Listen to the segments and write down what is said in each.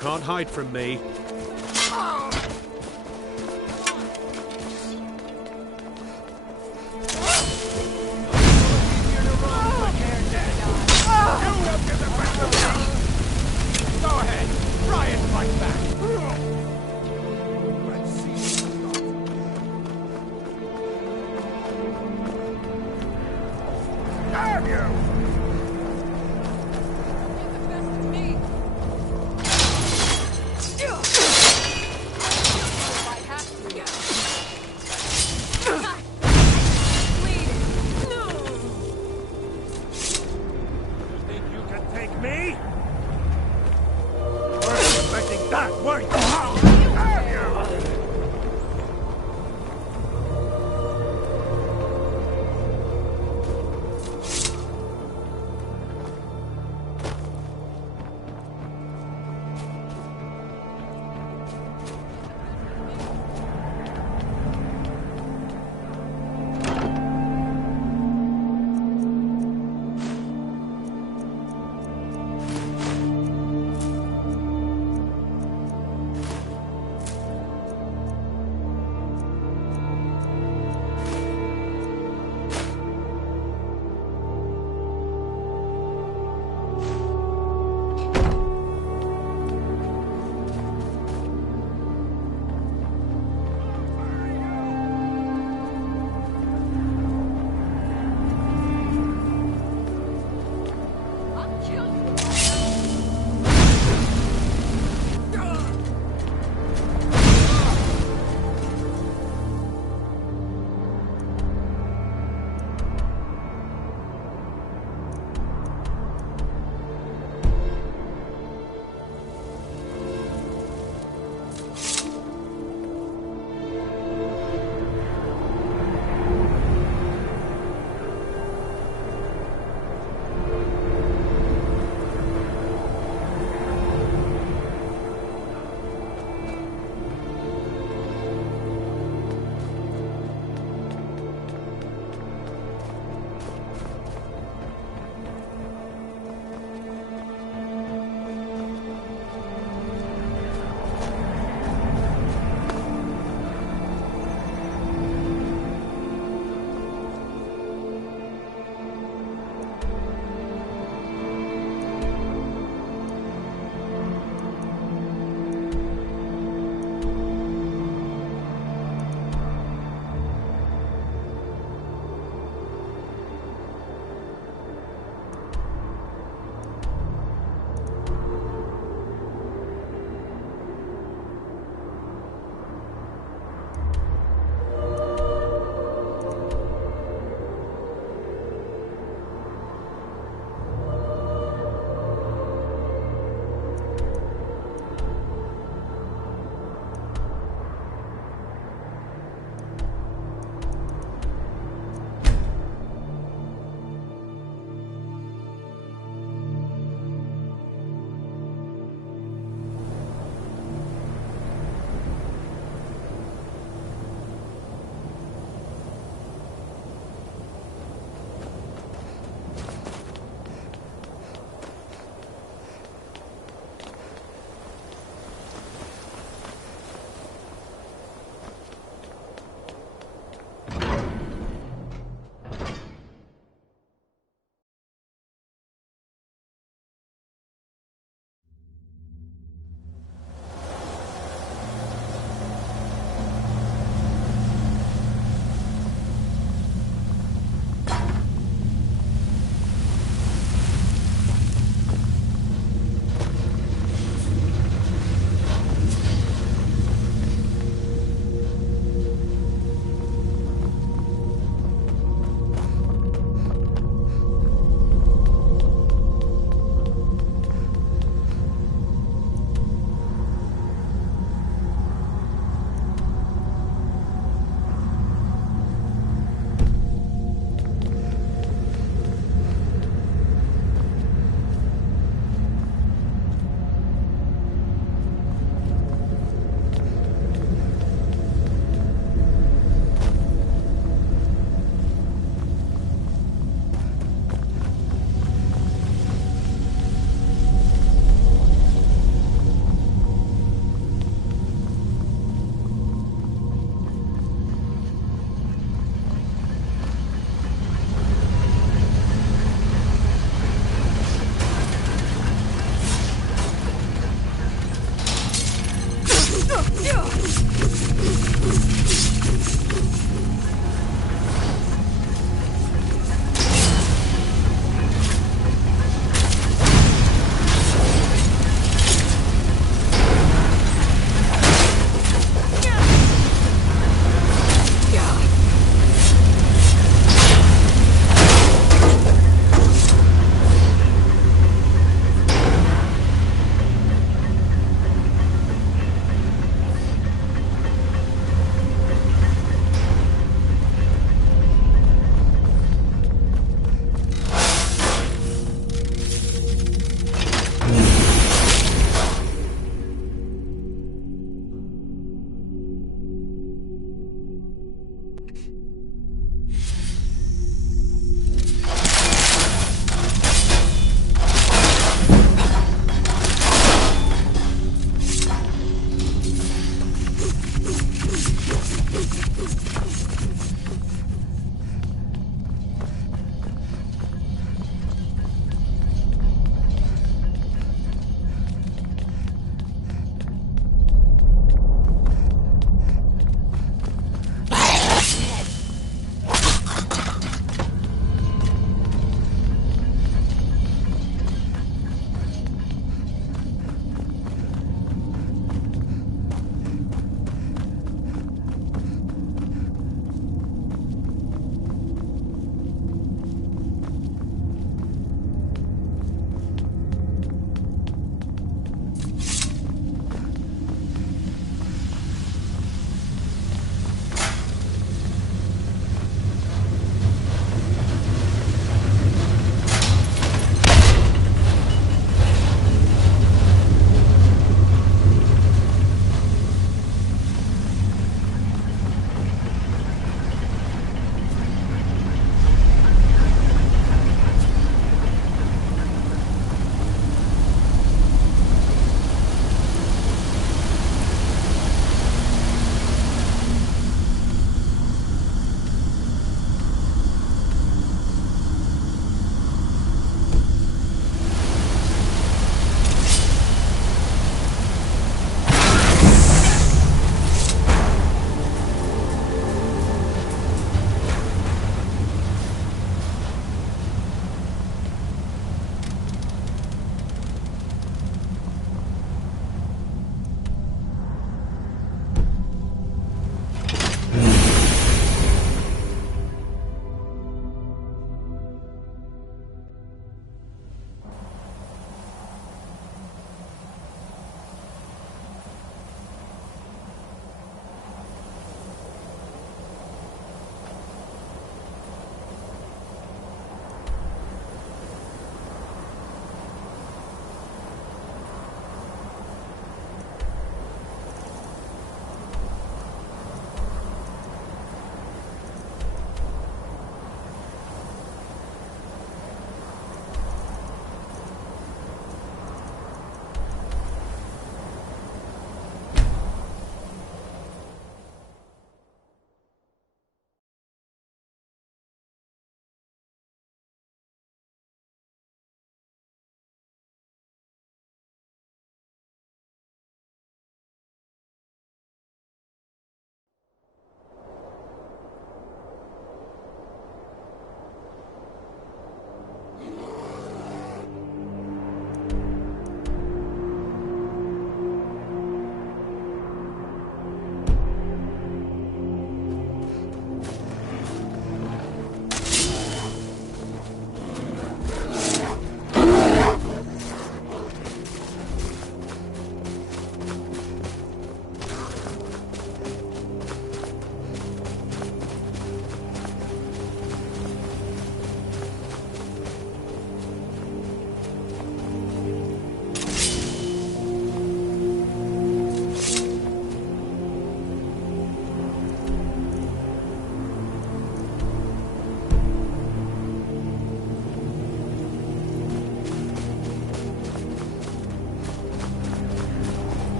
can't hide from me. Go ahead, try and fight back. Let's see. Damn you!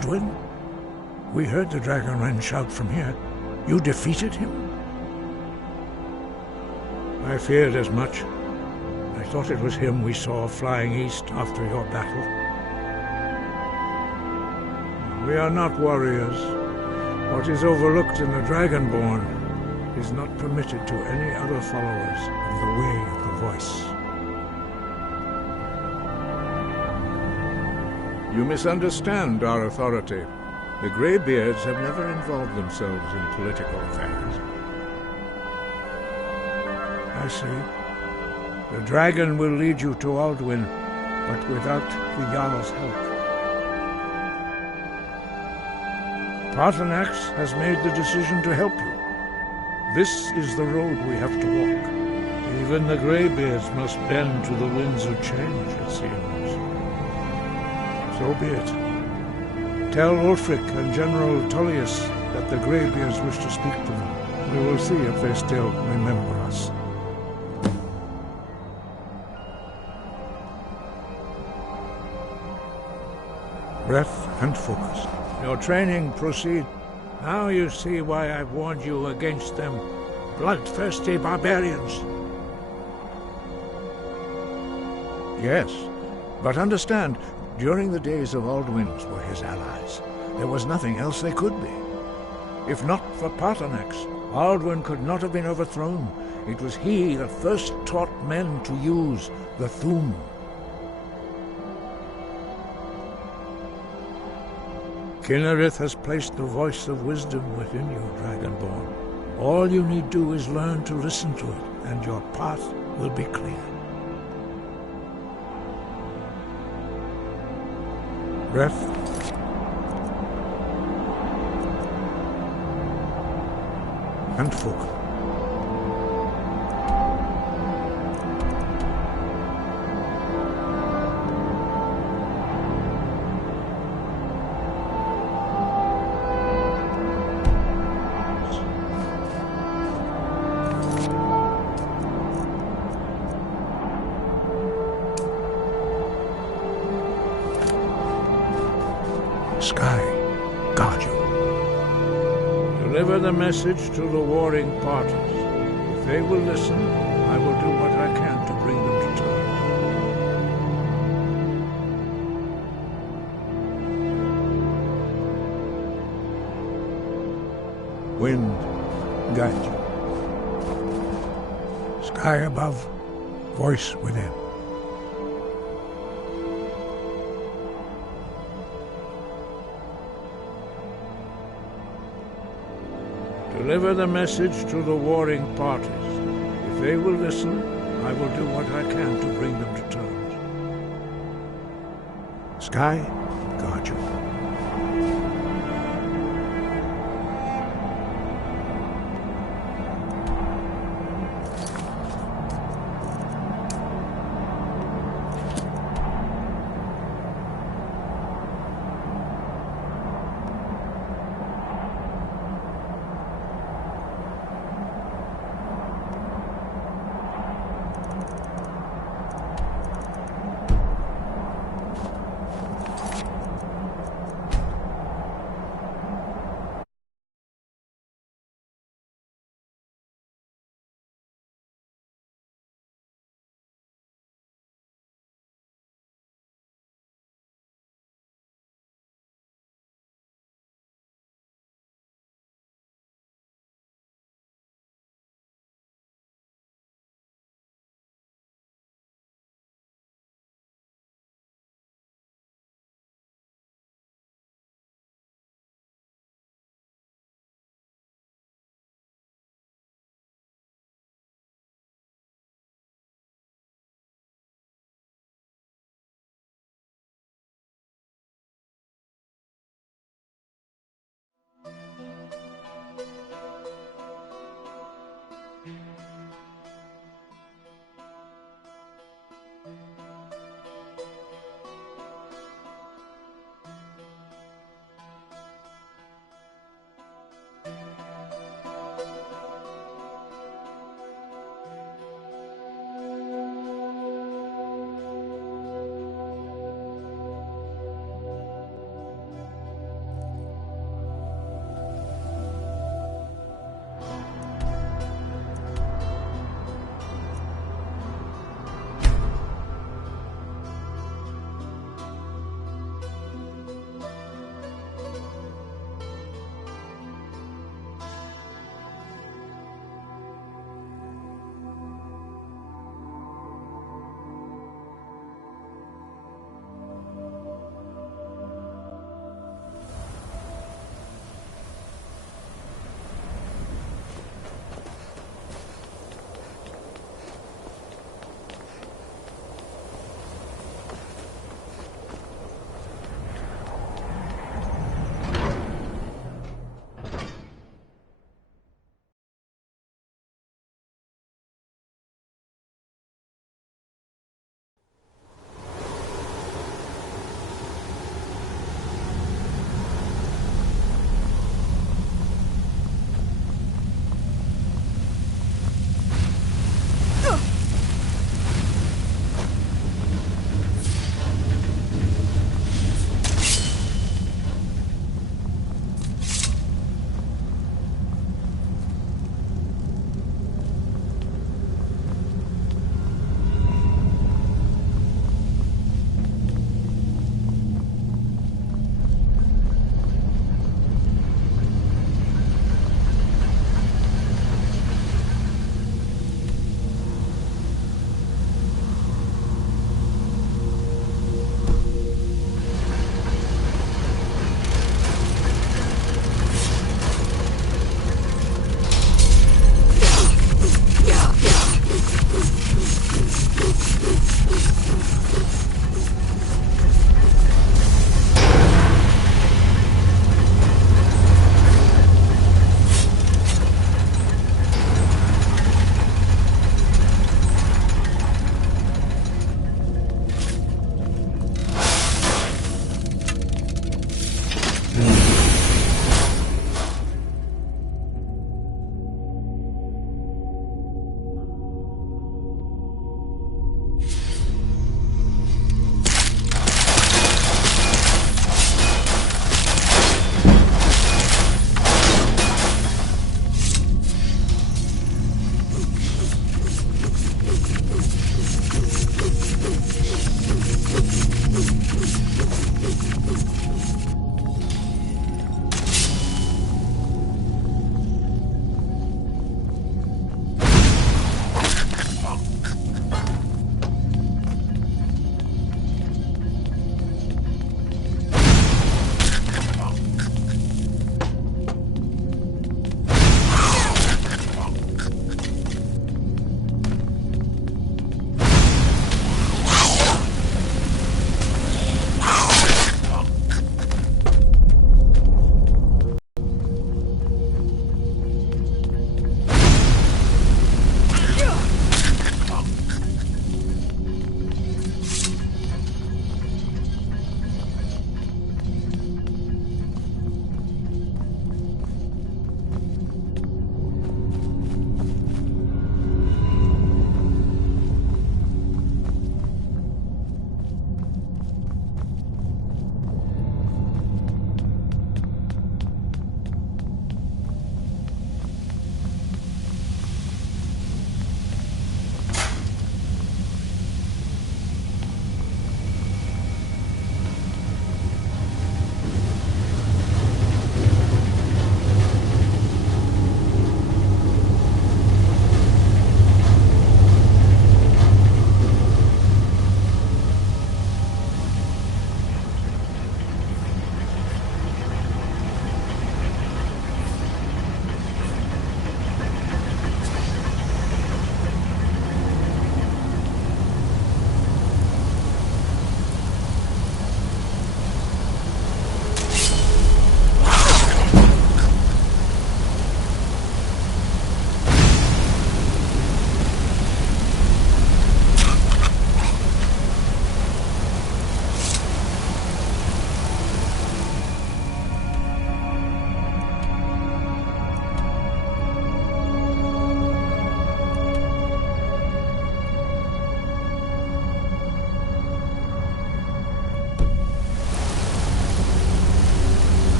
Alduin? We heard the Dragonren shout from here. You defeated him? I feared as much. I thought it was him we saw flying east after your battle. We are not warriors. What is overlooked in the Dragonborn is not permitted to any other followers of the Way of the Voice. You misunderstand our authority. The Greybeards have never involved themselves in political affairs. I see. The dragon will lead you to Alduin, but without the Jarl's help. Paarthurnax has made the decision to help you. This is the road we have to walk. Even the Greybeards must bend to the winds of change, it seems. So be it. Tell Ulfric and General Tullius that the Greybeards wish to speak to them. We will see if they still remember us. Breath and focus. Your training proceed. Now you see why I've warned you against them. Bloodthirsty barbarians. Yes, but understand, during the days of Alduin's were his allies. There was nothing else they could be. If not for Paarthurnax, Alduin could not have been overthrown. It was he that first taught men to use the Thu'um. Kynareth has placed the voice of wisdom within you, Dragonborn. All you need do is learn to listen to it, and your path will be clear. Breath. And focus. Sky, guard you. Deliver the message to the warring parties. If they will listen, I will do what I can to bring them to terms. Wind, guide you. Sky above, voice within. Deliver the message to the warring parties. If they will listen, I will do what I can to bring them to terms. Sky, guard you.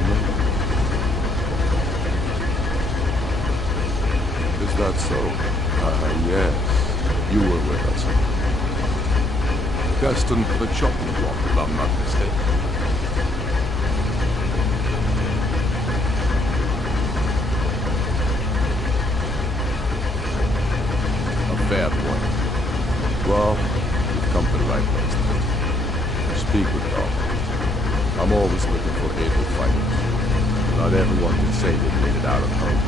Foreigner? Is that so? Yes. You were with us. Destined for the chopping block, if I'm not mistaken. A fair point. Well, you've come to the right place then. Speak with God. I'm always looking for able fighters. Not everyone can say they've made it out of home.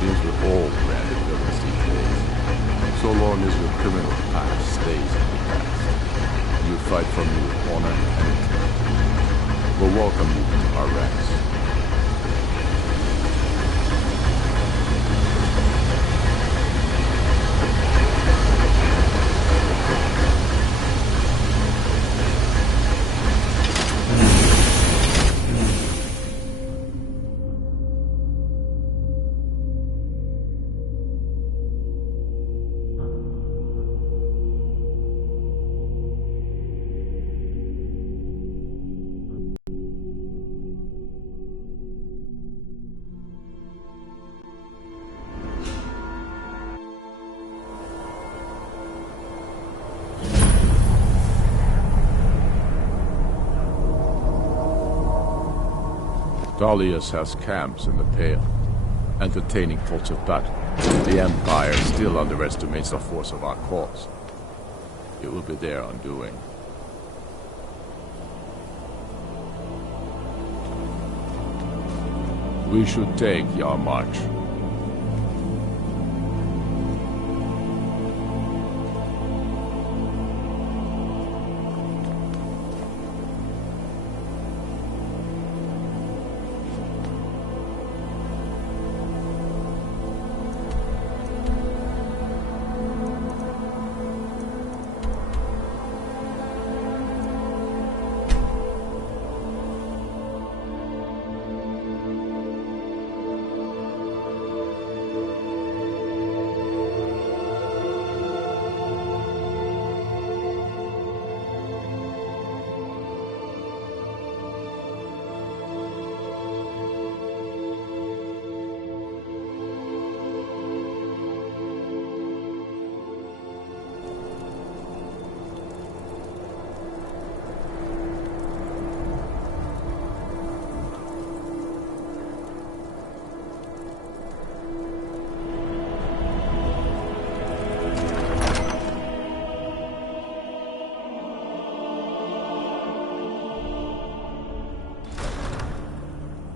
Seems we're all branded villains these days. So long as your criminal past stays in the past. You fight from you with honor and integrity. We'll welcome you into our ranks. Dalius has camps in the Pale, entertaining thoughts of battle. The Empire still underestimates the force of our cause. It will be their undoing. We should take your march.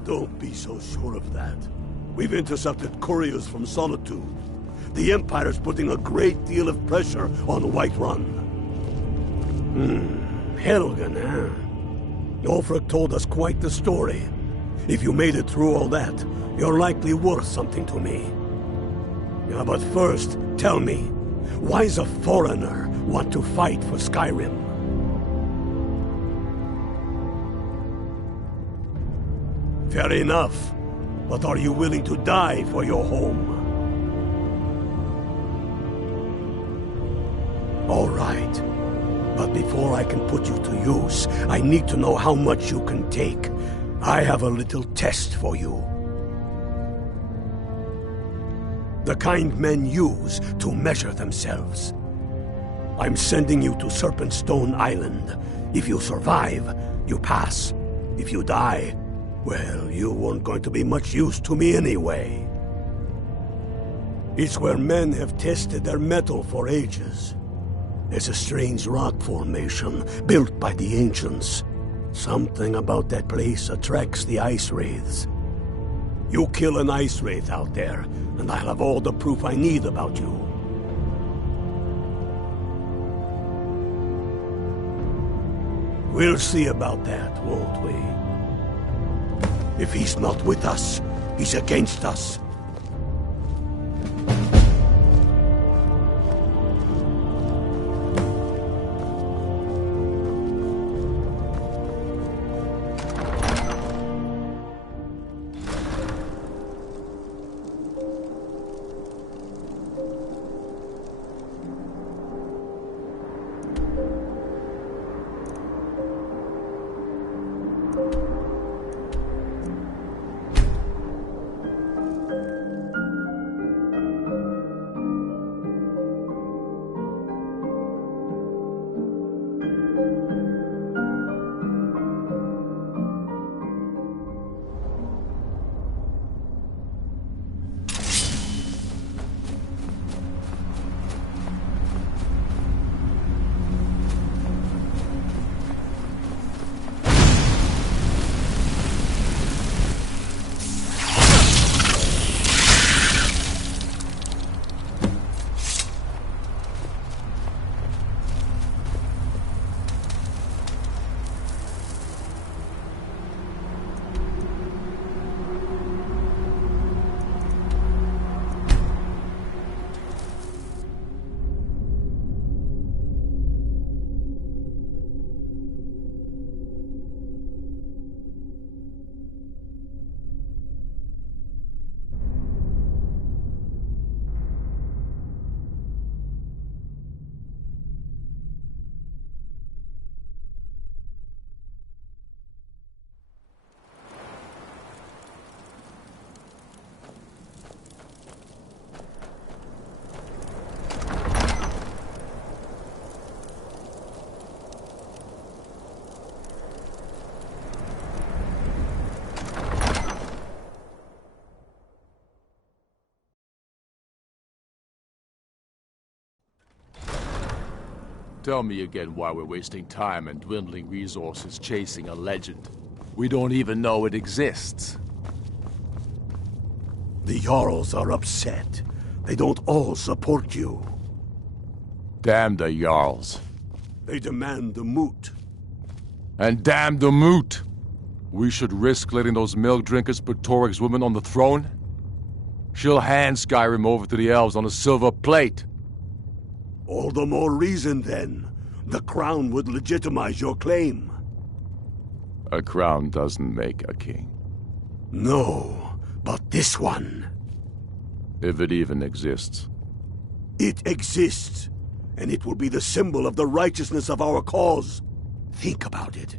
Don't be so sure of that. We've intercepted couriers from Solitude. The Empire's putting a great deal of pressure on Whiterun. Helgen, huh? Ulfric told us quite the story. If you made it through all that, you're likely worth something to me. Yeah, but first, tell me, why's a foreigner want to fight for Skyrim? Fair enough. But are you willing to die for your home? All right. But before I can put you to use, I need to know how much you can take. I have a little test for you. The kind men use to measure themselves. I'm sending you to Serpentstone Island. If you survive, you pass. If you die, well, you weren't going to be much use to me anyway. It's where men have tested their metal for ages. There's a strange rock formation built by the ancients. Something about that place attracts the ice wraiths. You kill an ice wraith out there, and I'll have all the proof I need about you. We'll see about that, won't we? If he's not with us, he's against us. Tell me again why we're wasting time and dwindling resources chasing a legend. We don't even know it exists. The Jarls are upset. They don't all support you. Damn the Jarls. They demand the moot. And damn the moot! We should risk letting those milk drinkers put Toryg's woman on the throne? She'll hand Skyrim over to the elves on a silver plate. All the more reason, then. The crown would legitimize your claim. A crown doesn't make a king. No, but this one. If it even exists. It exists, and it will be the symbol of the righteousness of our cause. Think about it.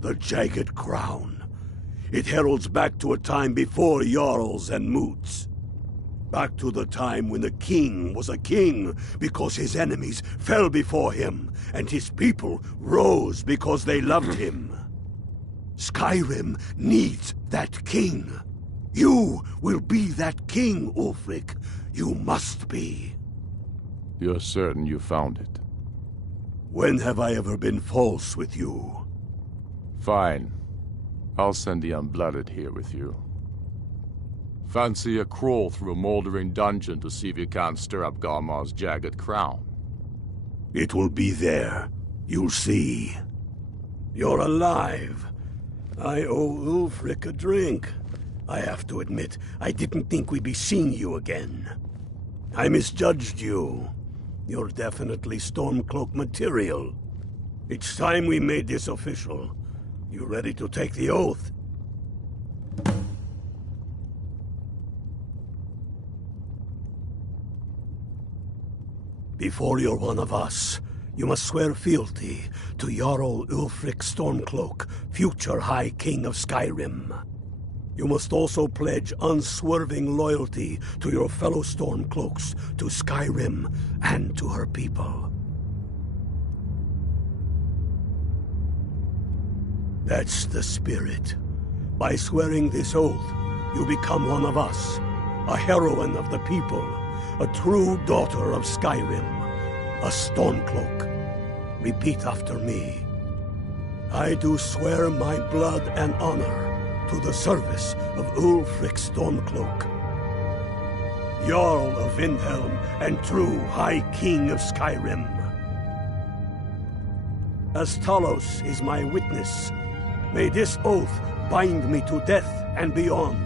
The jagged crown. It heralds back to a time before Jarls and moots. Back to the time when the king was a king because his enemies fell before him, and his people rose because they loved him. Skyrim needs that king. You will be that king, Ulfric. You must be. You're certain you found it? When have I ever been false with you? Fine. I'll send the unblooded here with you. Fancy a crawl through a moldering dungeon to see if you can't stir up Garmar's jagged crown. It will be there. You'll see. You're alive. I owe Ulfric a drink. I have to admit, I didn't think we'd be seeing you again. I misjudged you. You're definitely Stormcloak material. It's time we made this official. You ready to take the oath? Before you're one of us, you must swear fealty to Jarl Ulfric Stormcloak, future High King of Skyrim. You must also pledge unswerving loyalty to your fellow Stormcloaks, to Skyrim, and to her people. That's the spirit. By swearing this oath, you become one of us, a heroine of the people, a true daughter of Skyrim, a Stormcloak. Repeat after me. I do swear my blood and honor to the service of Ulfric Stormcloak, Jarl of Windhelm and true High King of Skyrim. As Talos is my witness, may this oath bind me to death and beyond.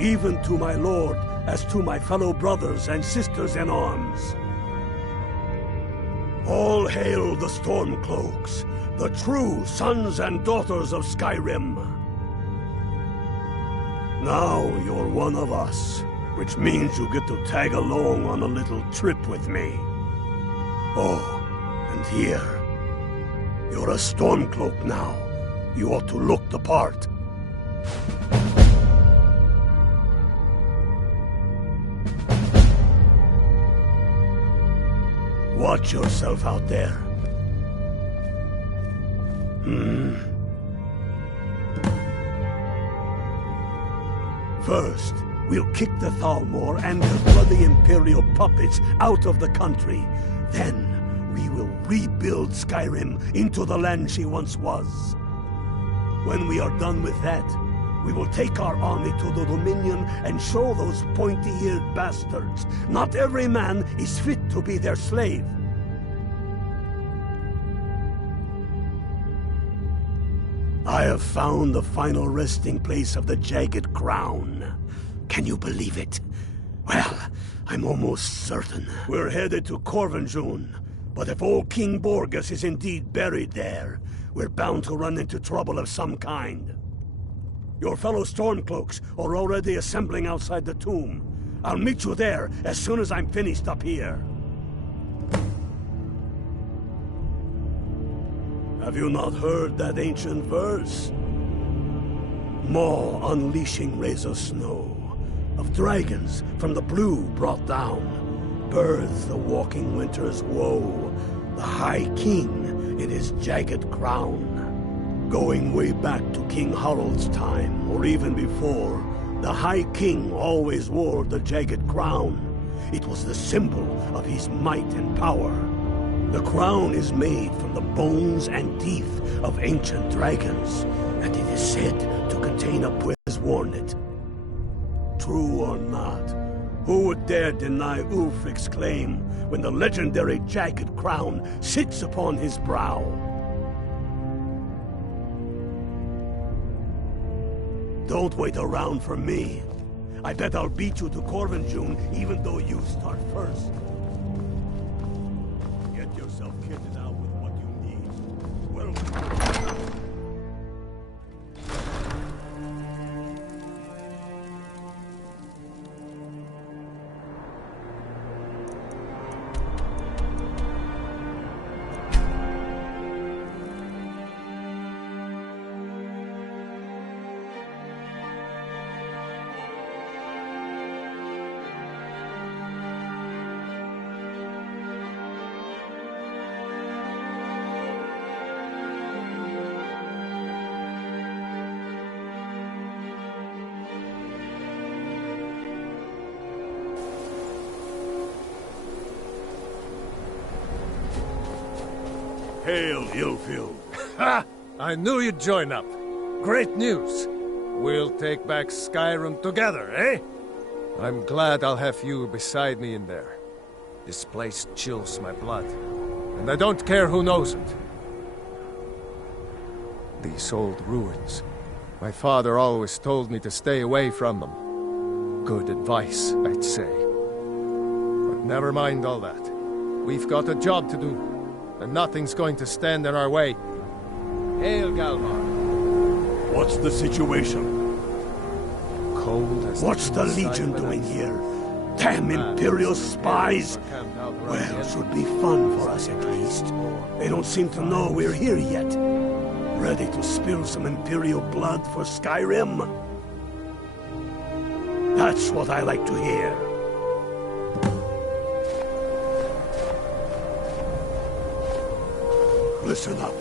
Even to my lord, as to my fellow brothers and sisters in arms. All hail the Stormcloaks, the true sons and daughters of Skyrim. Now you're one of us, which means you get to tag along on a little trip with me. Oh, and here. You're a Stormcloak now. You ought to look the part. Watch yourself out there. First, we'll kick the Thalmor and their bloody Imperial puppets out of the country. Then, we will rebuild Skyrim into the land she once was. When we are done with that, we will take our army to the Dominion and show those pointy-eared bastards not every man is fit to be their slave. I have found the final resting place of the Jagged Crown. Can you believe it? Well, I'm almost certain. We're headed to Corvinjun, but if old King Borgus is indeed buried there, we're bound to run into trouble of some kind. Your fellow Stormcloaks are already assembling outside the tomb. I'll meet you there as soon as I'm finished up here. Have you not heard that ancient verse? Maw unleashing rays of snow, of dragons from the blue brought down, births the walking winter's woe, the High King in his jagged crown. Going way back to King Harald's time, or even before, the High King always wore the jagged crown, It was the symbol of his might and power. The crown is made from the bones and teeth of ancient dragons, and it is said to contain a poison has worn it. True or not, who would dare deny Ulfric's claim when the legendary jagged crown sits upon his brow? Don't wait around for me. I bet I'll beat you to Corvinjune even though you start first. Get yourself kitted out with what you need. Well... Hail, Ilfil. Ha! I knew you'd join up. Great news. We'll take back Skyrim together, eh? I'm glad I'll have you beside me in there. This place chills my blood, and I don't care who knows it. These old ruins. My father always told me to stay away from them. Good advice, I'd say. But never mind all that. We've got a job to do. And nothing's going to stand in our way. Hail, Galmar. What's the situation? Cold as What's the Legion doing here? Damn Imperial spies! Well, should be fun for us at least. They don't seem to know we're here yet. Ready to spill some Imperial blood for Skyrim? That's what I like to hear. Listen up.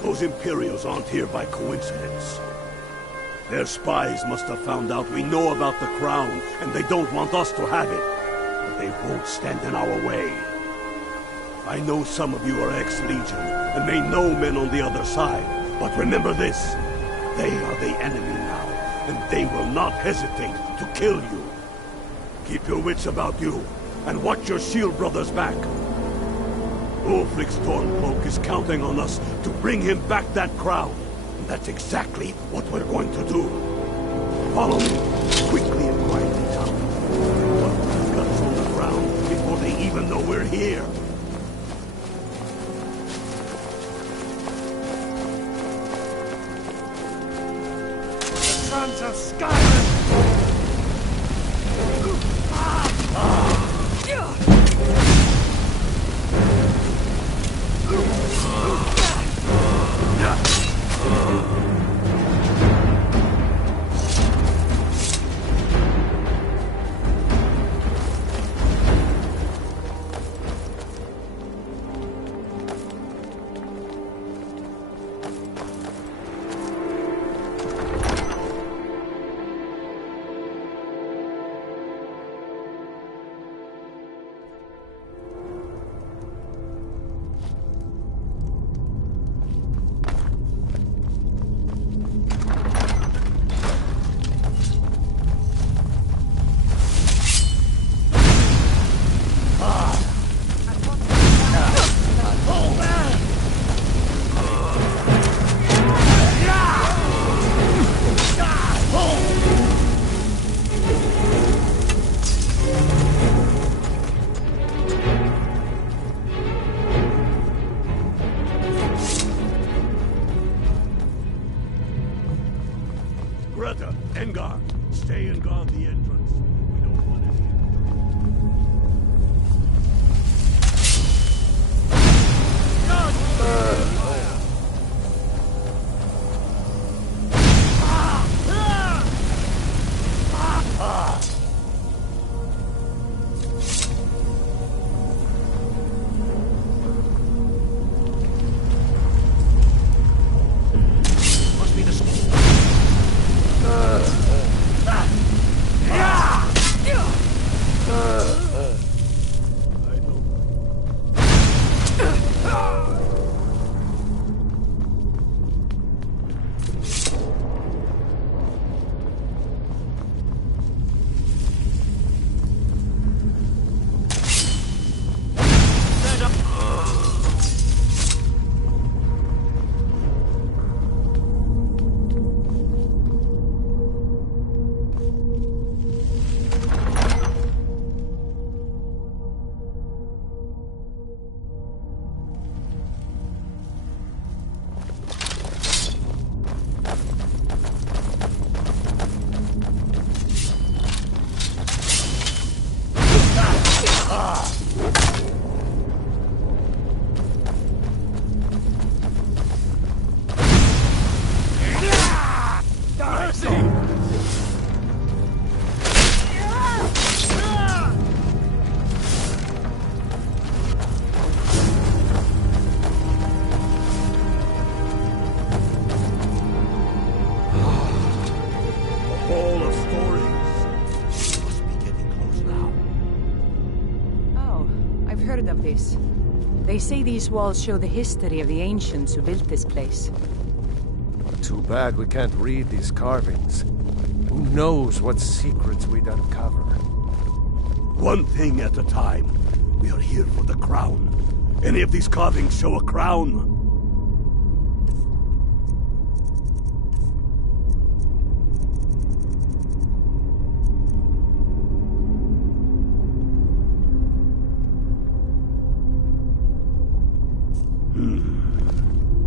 Those Imperials aren't here by coincidence. Their spies must have found out we know about the crown, and they don't want us to have it. But they won't stand in our way. I know some of you are ex-Legion, and may know men on the other side. But remember this. They are the enemy now, and they will not hesitate to kill you. Keep your wits about you, and watch your shield brothers back. Ulfric's Stormcloak is counting on us to bring him back that crown. And that's exactly what we're going to do. Follow me, quickly and quietly down. Put these guns on the ground before they even know we're here. The sons of Skyrim! Stay and guard the entrance. We don't want any... Must be the... this. They say these walls show the history of the ancients who built this place. Too bad we can't read these carvings. Who knows what secrets we'd uncover? One thing at a time. We are here for the crown. Any of these carvings show a crown?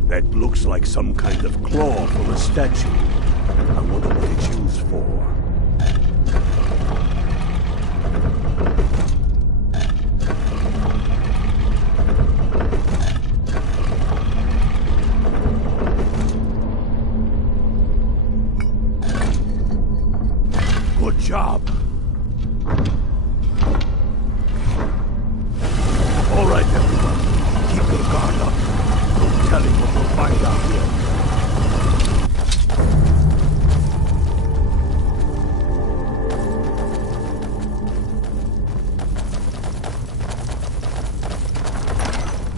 That looks like some kind of claw from a statue. I wonder what it's used for. Good job. All right, everyone. Keep your guard up. Don't tell him what we'll find out here.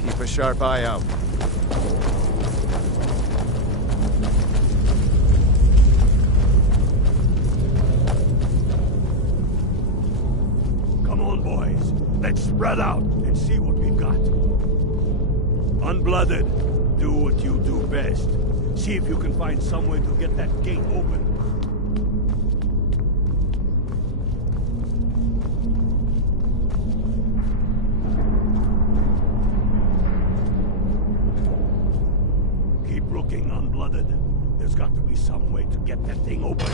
Keep a sharp eye out. Come on, boys. Let's spread out and see what we've got. Unblooded, do what you do best. See if you can find some way to get that gate open. Keep looking, Unblooded. There's got to be some way to get that thing open.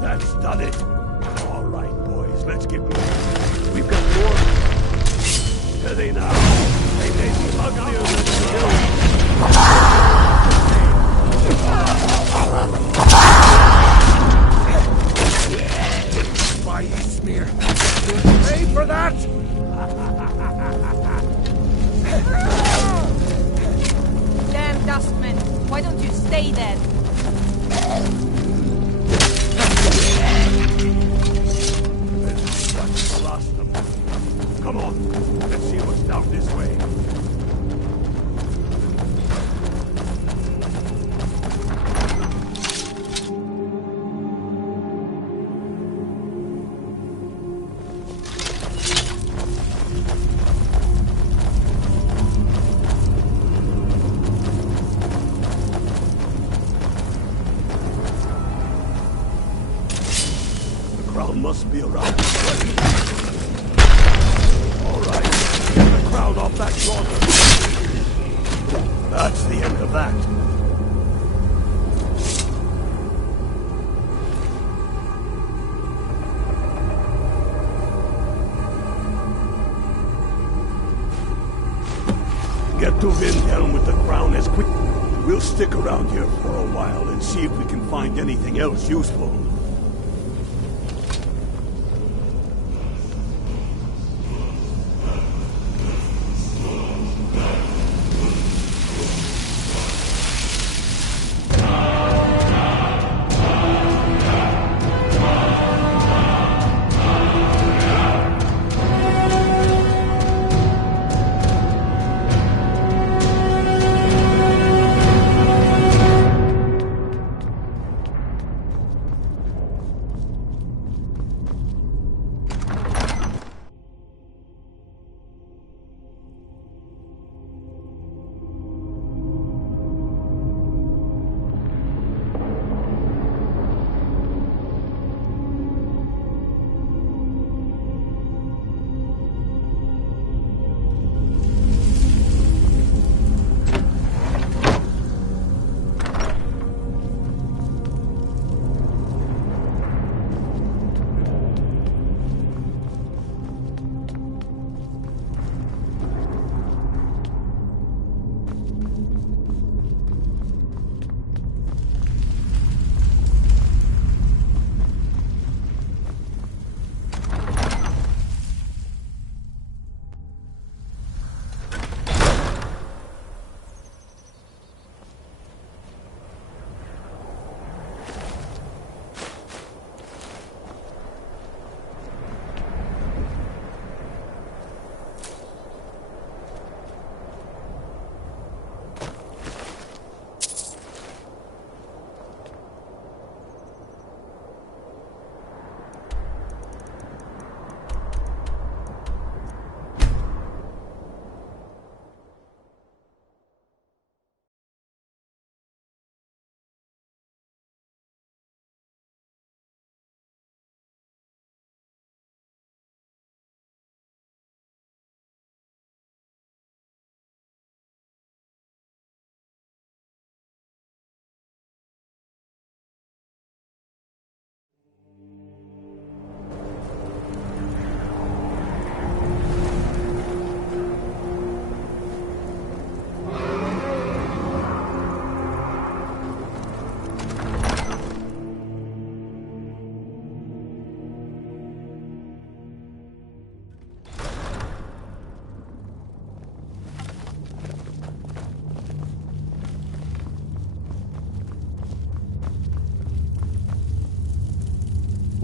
That's done it. All right, boys, let's get moving. We've got more. Steady now. They may be uglier than Why, you smear. You'll pay for that! Damn dustman! Why don't you stay dead? Lost them. Come on, let's see what's down this way. The crowd must be around. All right, get the crowd off that shoulder. That's the end of that. Get to Windhelm with the crown as quick. We'll stick around here for a while and see if we can find anything else useful.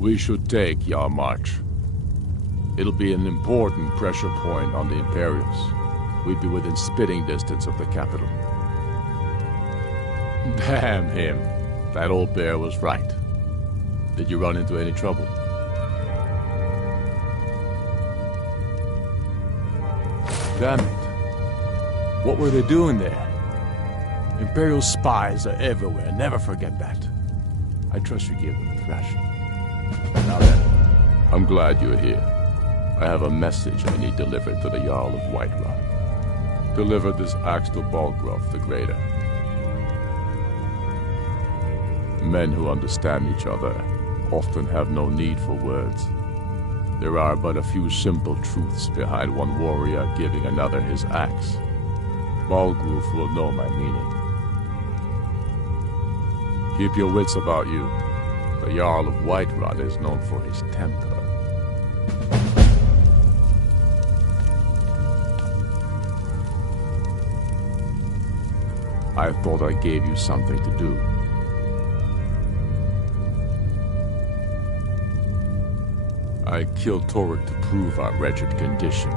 We should take Yarmarch. It'll be an important pressure point on the Imperials. We'd be within spitting distance of the capital. Damn him. That old bear was right. Did you run into any trouble? Damn it. What were they doing there? Imperial spies are everywhere. Never forget that. I trust you gave them a thrashing. Now then, I'm glad you're here. I have a message I need delivered to the Jarl of Whiterun. Deliver this axe to Balgraf the Greater. Men who understand each other often have no need for words. There are but a few simple truths behind one warrior giving another his axe. Balgraf will know my meaning. Keep your wits about you. The Jarl of Whiterun is known for his temper. I thought I gave you something to do. I killed Torek to prove our wretched condition.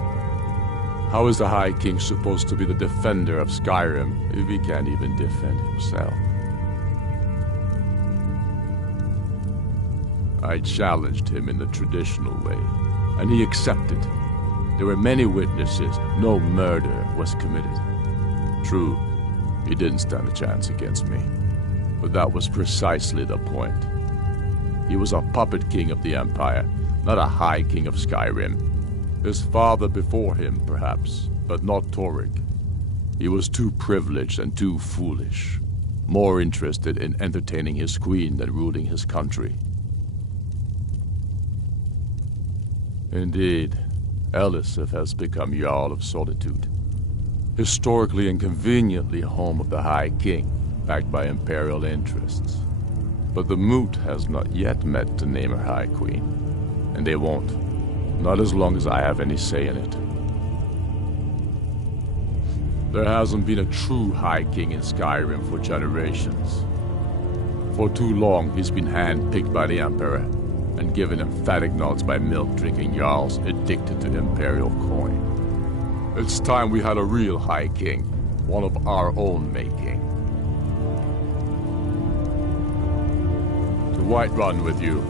How is the High King supposed to be the defender of Skyrim if he can't even defend himself? I challenged him in the traditional way, and he accepted. There were many witnesses. No murder was committed. True, he didn't stand a chance against me. But that was precisely the point. He was a puppet king of the Empire, not a High King of Skyrim. His father before him, perhaps, but not Torek. He was too privileged and too foolish. More interested in entertaining his queen than ruling his country. Indeed, Elisif has become Jarl of Solitude. Historically and conveniently home of the High King, backed by Imperial interests. But the Moot has not yet met to name her High Queen. And they won't. Not as long as I have any say in it. There hasn't been a true High King in Skyrim for generations. For too long, he's been hand-picked by the Emperor, and given emphatic nods by milk-drinking Jarls addicted to Imperial coin. It's time we had a real High King, one of our own making. To Whiterun with you.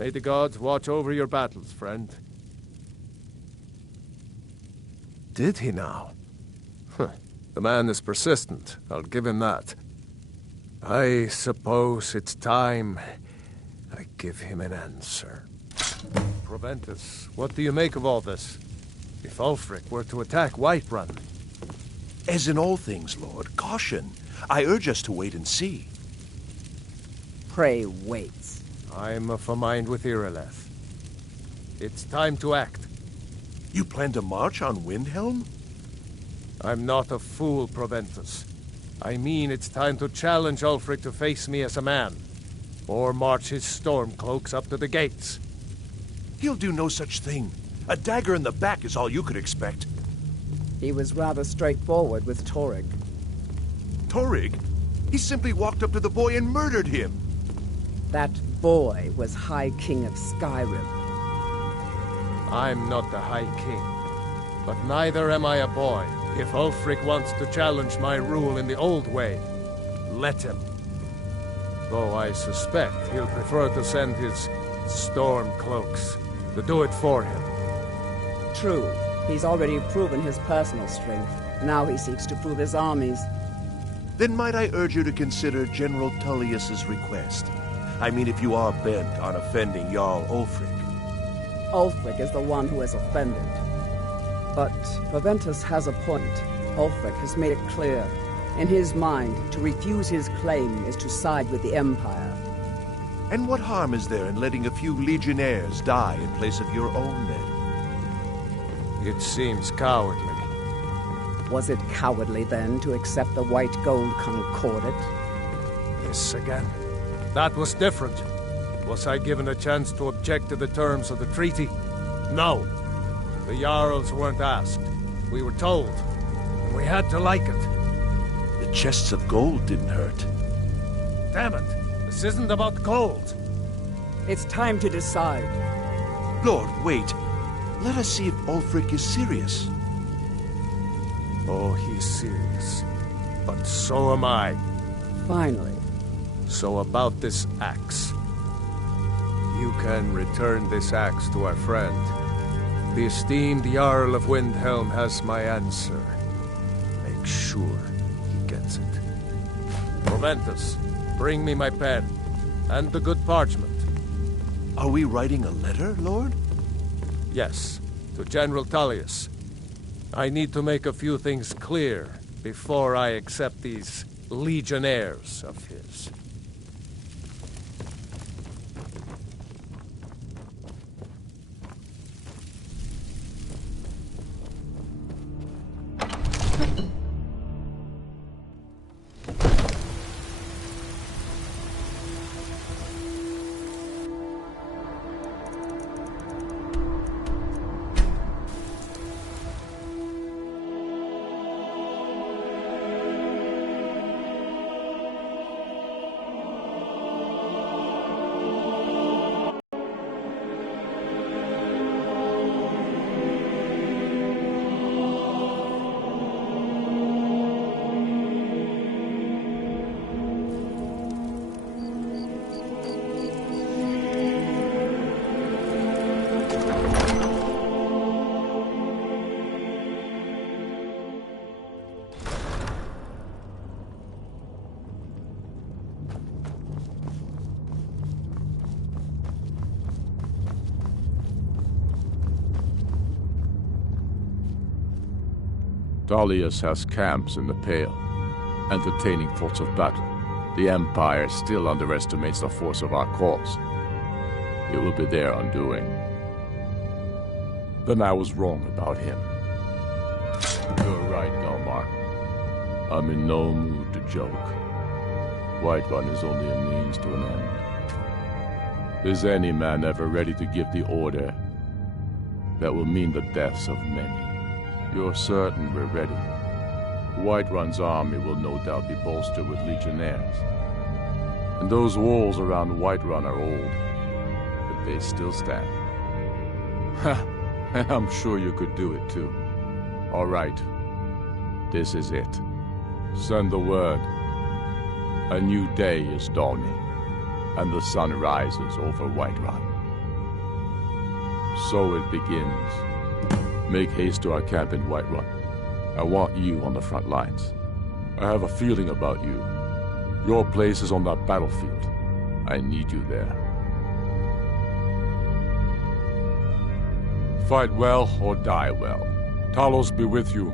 May the gods watch over your battles, friend. Did he now? The man is persistent, I'll give him that. I suppose it's time I give him an answer. Proventus, what do you make of all this? If Ulfric were to attack Whiterun... As in all things, Lord, caution. I urge us to wait and see. Pray wait. I'm of a mind with Irileth. It's time to act. You plan to march on Windhelm? I'm not a fool, Proventus. I mean it's time to challenge Ulfric to face me as a man. Or march his Stormcloaks up to the gates. He'll do no such thing. A dagger in the back is all you could expect. He was rather straightforward with Torrig. Torrig? He simply walked up to the boy and murdered him. That boy was High King of Skyrim. I'm not the High King. But neither am I a boy. If Ulfric wants to challenge my rule in the old way, let him. Though I suspect he'll prefer to send his Stormcloaks to do it for him. True. He's already proven his personal strength. Now he seeks to prove his armies. Then might I urge you to consider General Tullius's request? I mean, if you are bent on offending Jarl Ulfric. Ulfric is the one who has offended. But Proventus has a point. Ulfric has made it clear. In his mind, to refuse his claim is to side with the Empire. And what harm is there in letting a few legionnaires die in place of your own men? It seems cowardly. Was it cowardly, then, to accept the White Gold Concordat? This again. That was different. Was I given a chance to object to the terms of the treaty? No. The Jarls weren't asked. We were told. And we had to like it. The chests of gold didn't hurt. Damn it! This isn't about gold! It's time to decide. Lord, wait. Let us see if Ulfric is serious. Oh, he's serious. But so am I. Finally. So about this axe. You can return this axe to our friend. The esteemed Jarl of Windhelm has my answer. Make sure he gets it. Proventus, bring me my pen. And the good parchment. Are we writing a letter, Lord? Yes, to General Tullius. I need to make a few things clear before I accept these legionnaires of his. Tullius has camps in the Pale, entertaining thoughts of battle. The Empire still underestimates the force of our cause. It will be their undoing. Then I was wrong about him. You're right, Galmar. I'm in no mood to joke. Whiterun is only a means to an end. Is any man ever ready to give the order that will mean the deaths of many? You're certain we're ready. Whiterun's army will no doubt be bolstered with legionnaires. And those walls around Whiterun are old, but they still stand. Ha! And I'm sure you could do it too. All right. This is it. Send the word. A new day is dawning, and the sun rises over Whiterun. So it begins. Make haste to our camp in Whiterun. I want you on the front lines. I have a feeling about you. Your place is on that battlefield. I need you there. Fight well or die well. Talos be with you.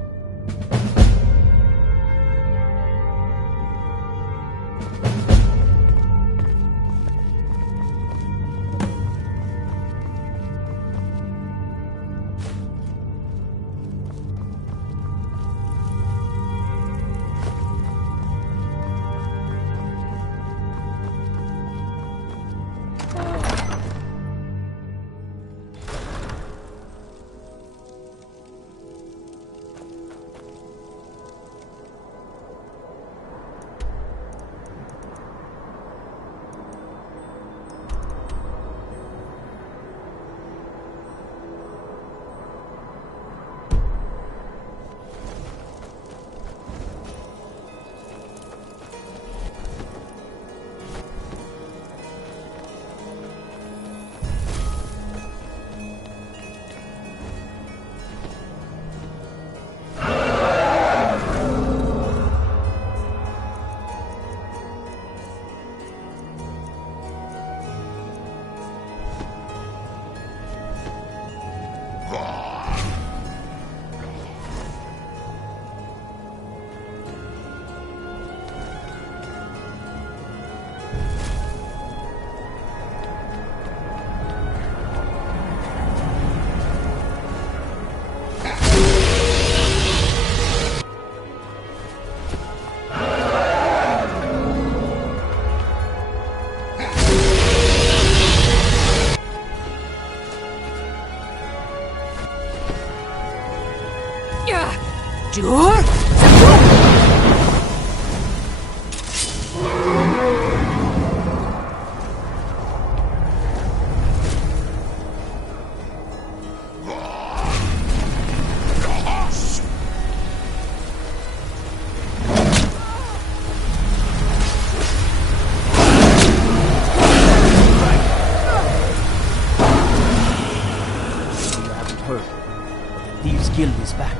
Guild is back.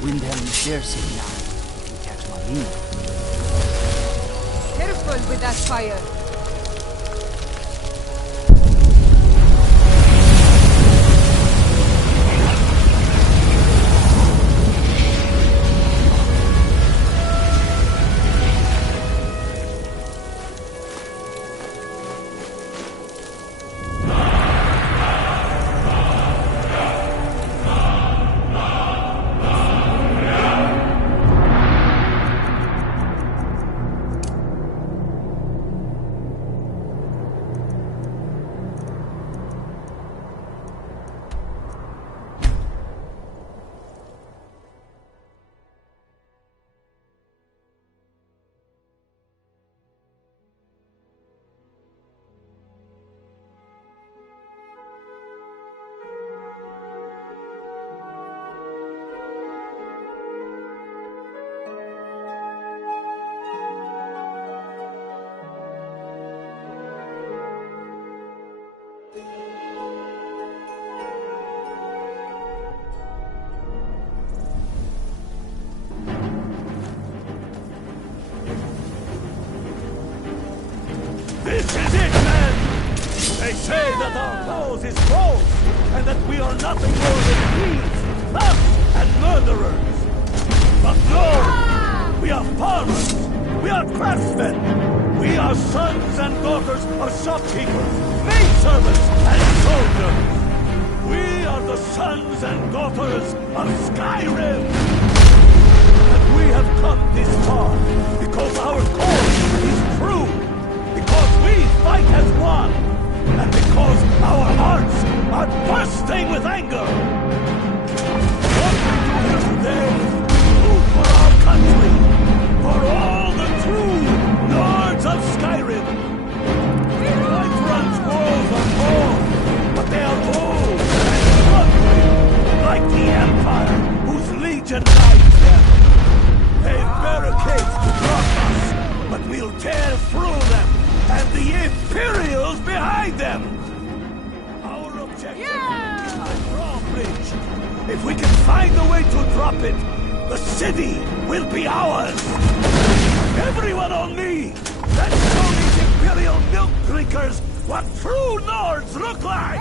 Windhelm is their city now, if you catch my meaning. Careful with that fire. This is it, men! They say that our cause is false, and that we are nothing more than thieves, thugs, and murderers. But no! We are farmers! We are craftsmen! We are sons and daughters of shopkeepers, maidservants, and soldiers! We are the sons and daughters of Skyrim! And we have come this far because our cause is true! Because we fight as one! And because our hearts are bursting with anger! What we do here today is food for our country! For all the true lords of Skyrim! Whiterun's walls are tall, but they are old and struggling, like the Empire, whose legion guides them! They've barricades to block us, but we'll tear through them! And the Imperials behind them! If we can find a way to drop it, the city will be ours! Everyone on me! Let's show these Imperial milk drinkers what true Nords look like!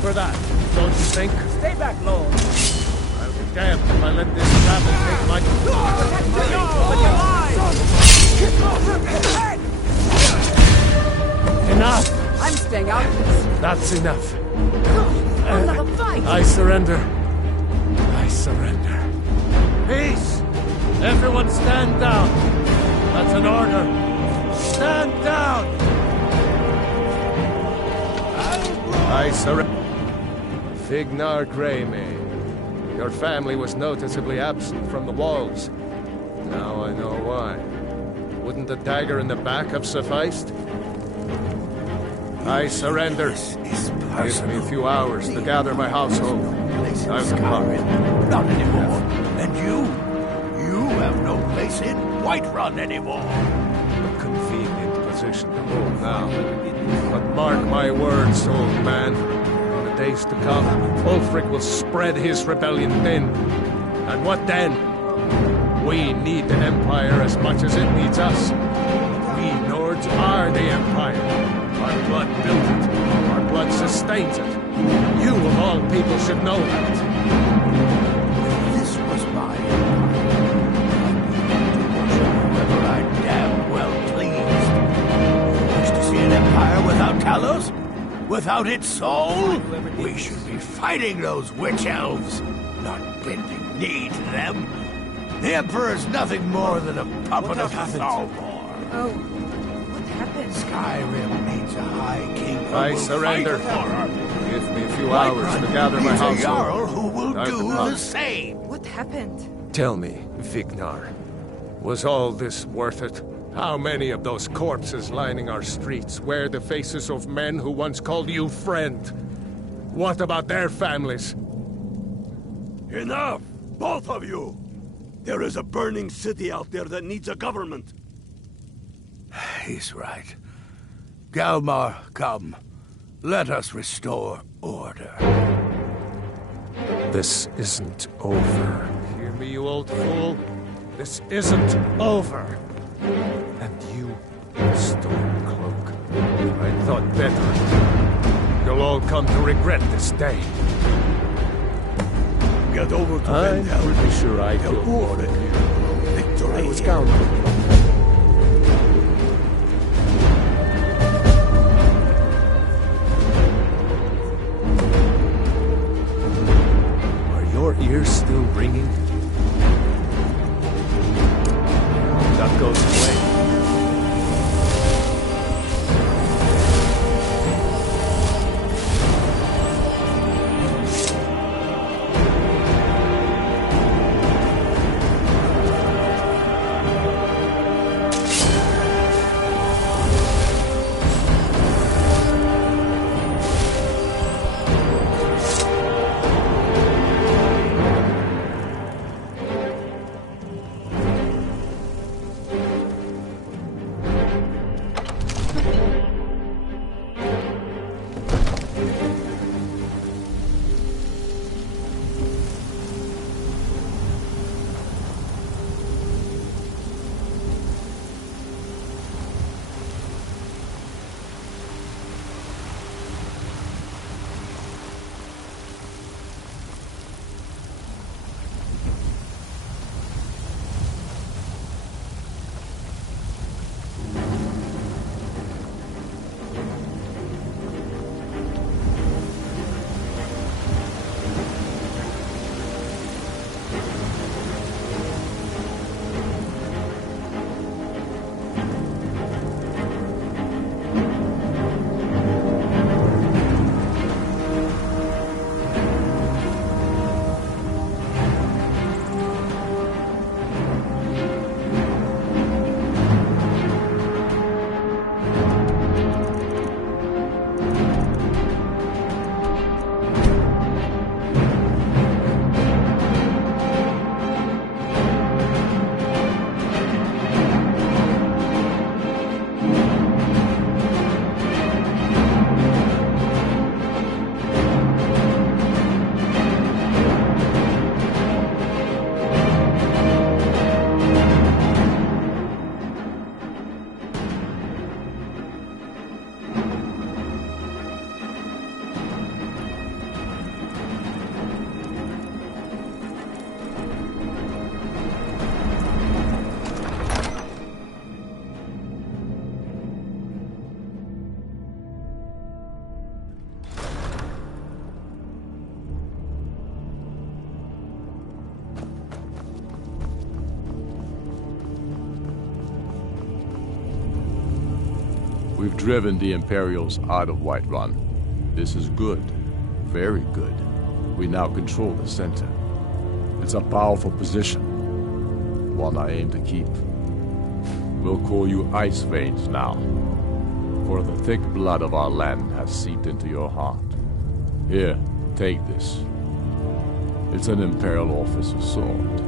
For that, don't you think? Stay back, Lord. I'll be damned if I let this rabble take my... Enough! I'm staying out of this. That's enough. Another fight! I surrender. I surrender. Peace! Everyone stand down. That's an order. Stand down! I surrender. Fignar Greymane. Your family was noticeably absent from the walls. Now I know why. Wouldn't the dagger in the back have sufficed? I surrender. Give me a few hours to gather my household. I'll Skyrim. Not anymore. And you? You have no place in Whiterun anymore. A convenient position to hold now. But mark my words, old man. In the days to come, Ulfric will spread his rebellion thin. And what then? We need the Empire as much as it needs us. We Nords are the Empire. Our blood built it. Our blood sustains it. You, of all people, should know that. If this was my whether I damn well pleased. You wish to see an empire without Talos? Without its soul? We should be fighting those witch elves, not bending knee to them. The Emperor's nothing more than a puppet of Thalmor. Oh, what happened? Skyrim needs a High King who I will surrender. fight for her. Give me a few hours to gather my needs a household. Jarl who will I'll do come. the same. What happened? Tell me, Vignar, was all this worth it? How many of those corpses lining our streets wear the faces of men who once called you friend? What about their families? Enough! Both of you! There is a burning city out there that needs a government. He's right. Galmar, come. Let us restore order. This isn't over. Hear me, you old fool? This isn't over. And you, Stormcloak, I thought better of you. You'll all come to regret this day. Get over to I'm Vendel. pretty sure I killed Ulfric. Victory. I was counting. Are your ears still ringing? That goes away. We've driven the Imperials out of Whiterun. This is good. Very good. We now control the center. It's a powerful position. One I aim to keep. We'll call you Ice Veins now. For the thick blood of our land has seeped into your heart. Here, take this. It's an Imperial officer's sword.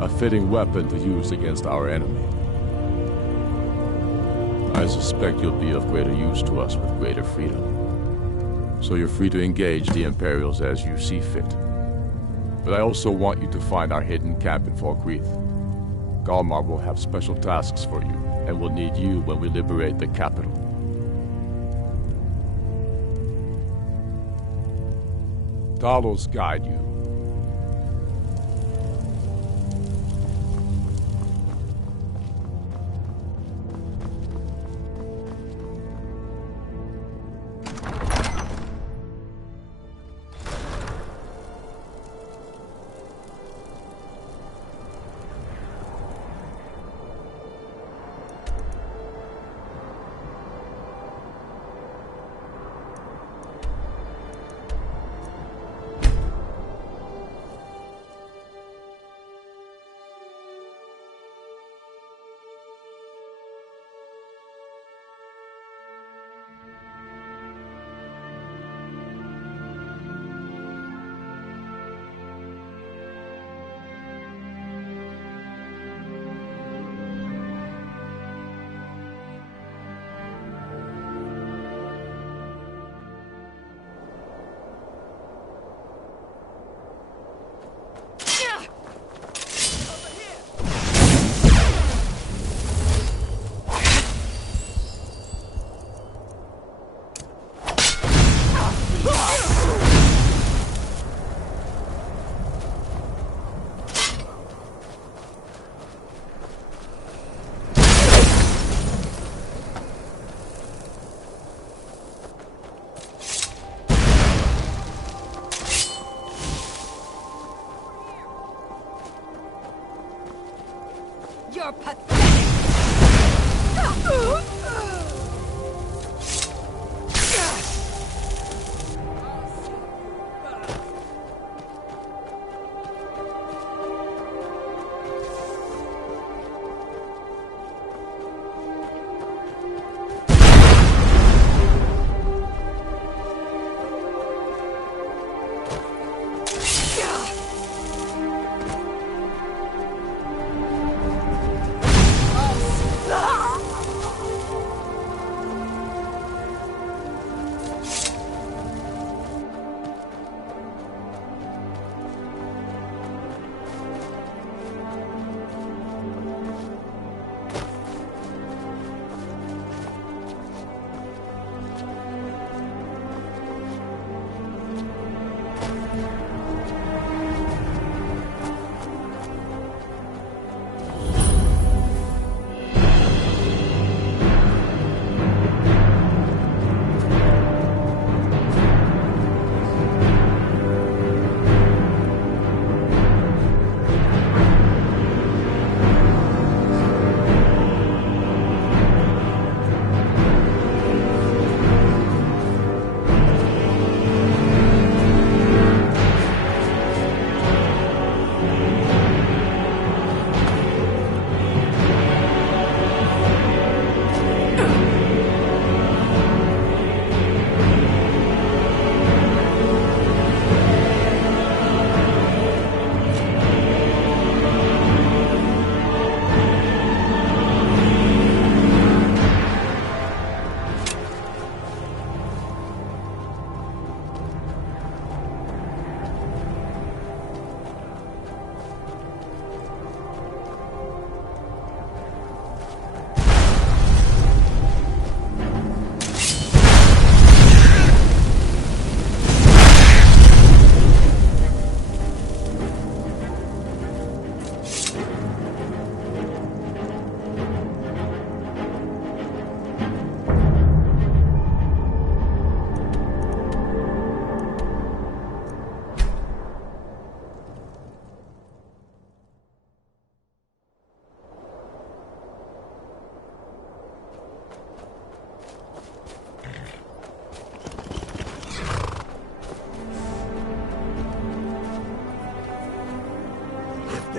A fitting weapon to use against our enemy. I suspect you'll be of greater use to us with greater freedom. So you're free to engage the Imperials as you see fit. But I also want you to find our hidden camp in Falkreath. Galmar will have special tasks for you, and will need you when we liberate the capital. Talos guide you. You're pathetic!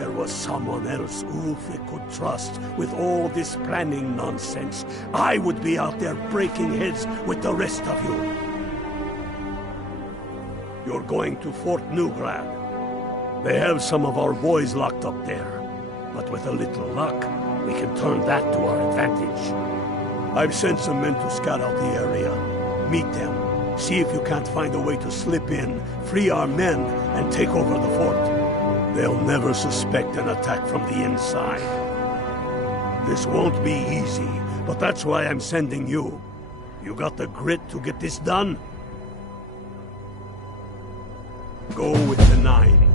there was someone else Ulfric could trust with all this planning nonsense, I would be out there breaking heads with the rest of you. You're going to Fort Newgrad. They have some of our boys locked up there, but with a little luck, we can turn that to our advantage. I've sent some men to scout out the area. Meet them. See if you can't find a way to slip in, free our men, and take over the fort. They'll never suspect an attack from the inside. This won't be easy, but that's why I'm sending you. You got the grit to get this done? Go with the 9.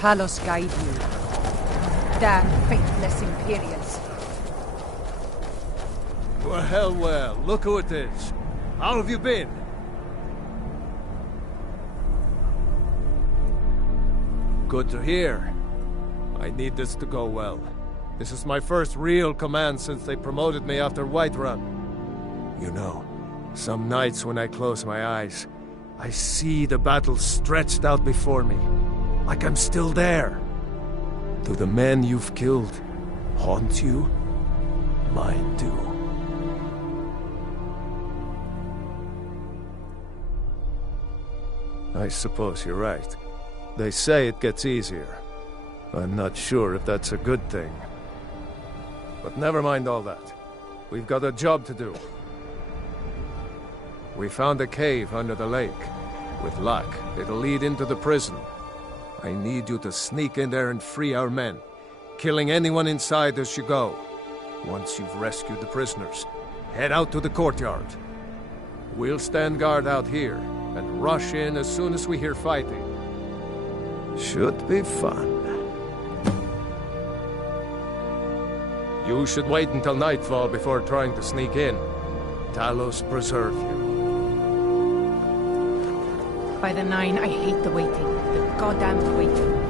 Talos guide you. Damn faithless Imperials. Well, look who it is. How have you been? Good to hear. I need this to go well. This is my first real command since they promoted me after Whiterun. You know, some nights when I close my eyes, I see the battle stretched out before me. Like I'm still there. Do the men you've killed haunt you? Mine do. I suppose you're right. They say it gets easier. I'm not sure if that's a good thing. But never mind all that. We've got a job to do. We found a cave under the lake. With luck, it'll lead into the prison. I need you to sneak in there and free our men, killing anyone inside as you go. Once you've rescued the prisoners, head out to the courtyard. We'll stand guard out here and rush in as soon as we hear fighting. Should be fun. You should wait until nightfall before trying to sneak in. Talos preserve you. By the 9, I hate the waiting. The goddamn waiting.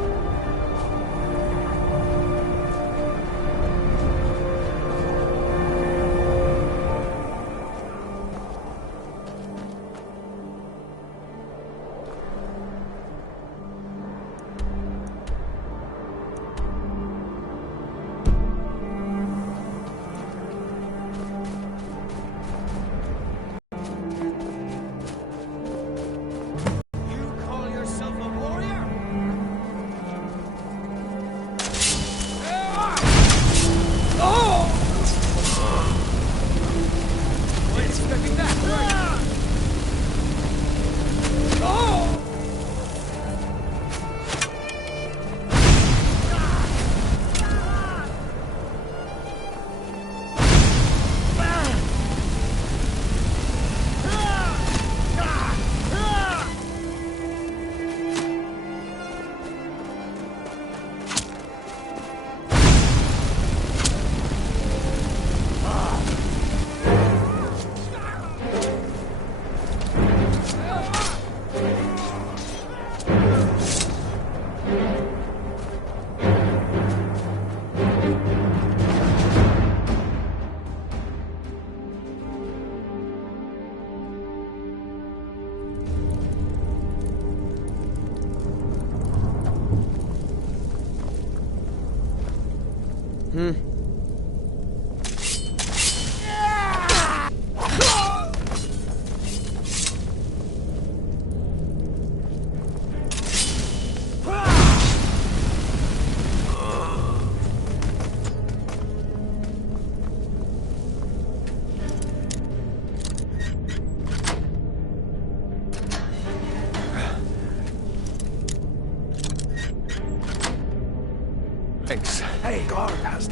Thanks. Hey, guard has...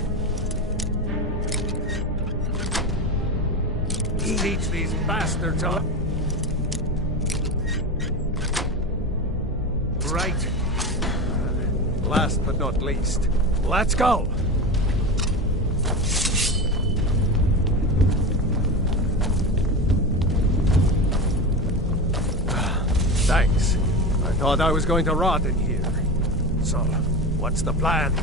Teach these bastards up. Right. Last but not least, let's go! Thanks. I thought I was going to rot in here. So, what's the plan?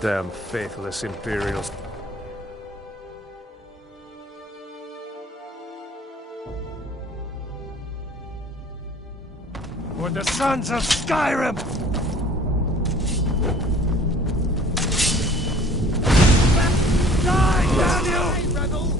Damn faithless Imperials. For the sons of Skyrim! Die, damn you! Rebel!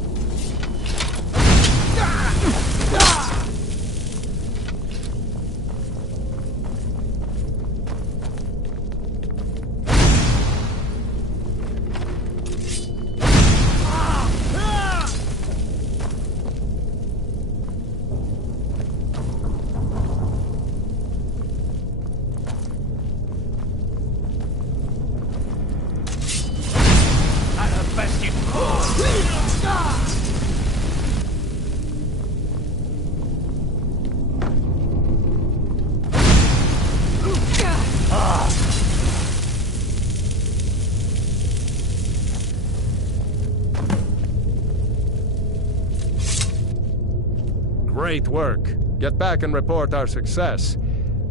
Great work. Get back and report our success.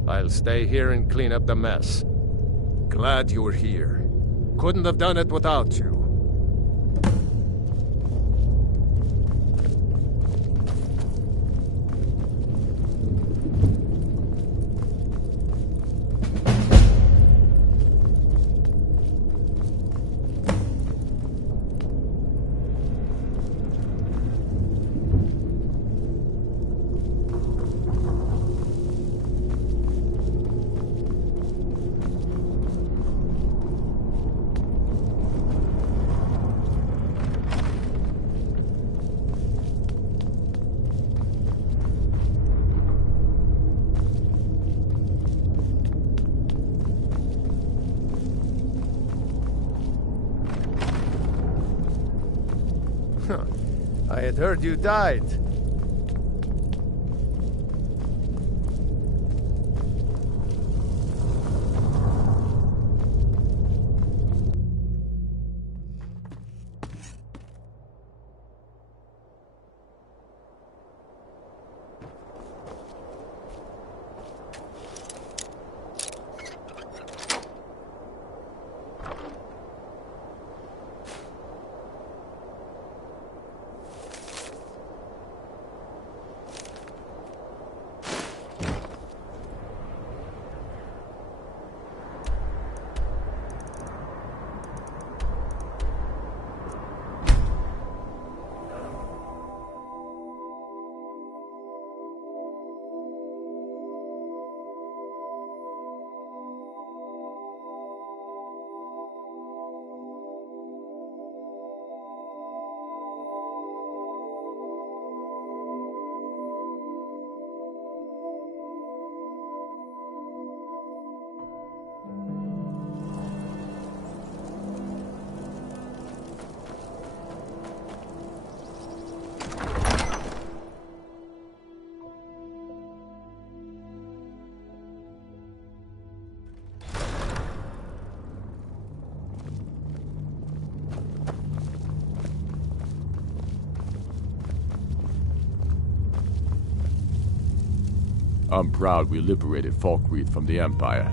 I'll stay here and clean up the mess. Glad you were here. Couldn't have done it without you. I had heard you died. I'm proud we liberated Falkreath from the Empire.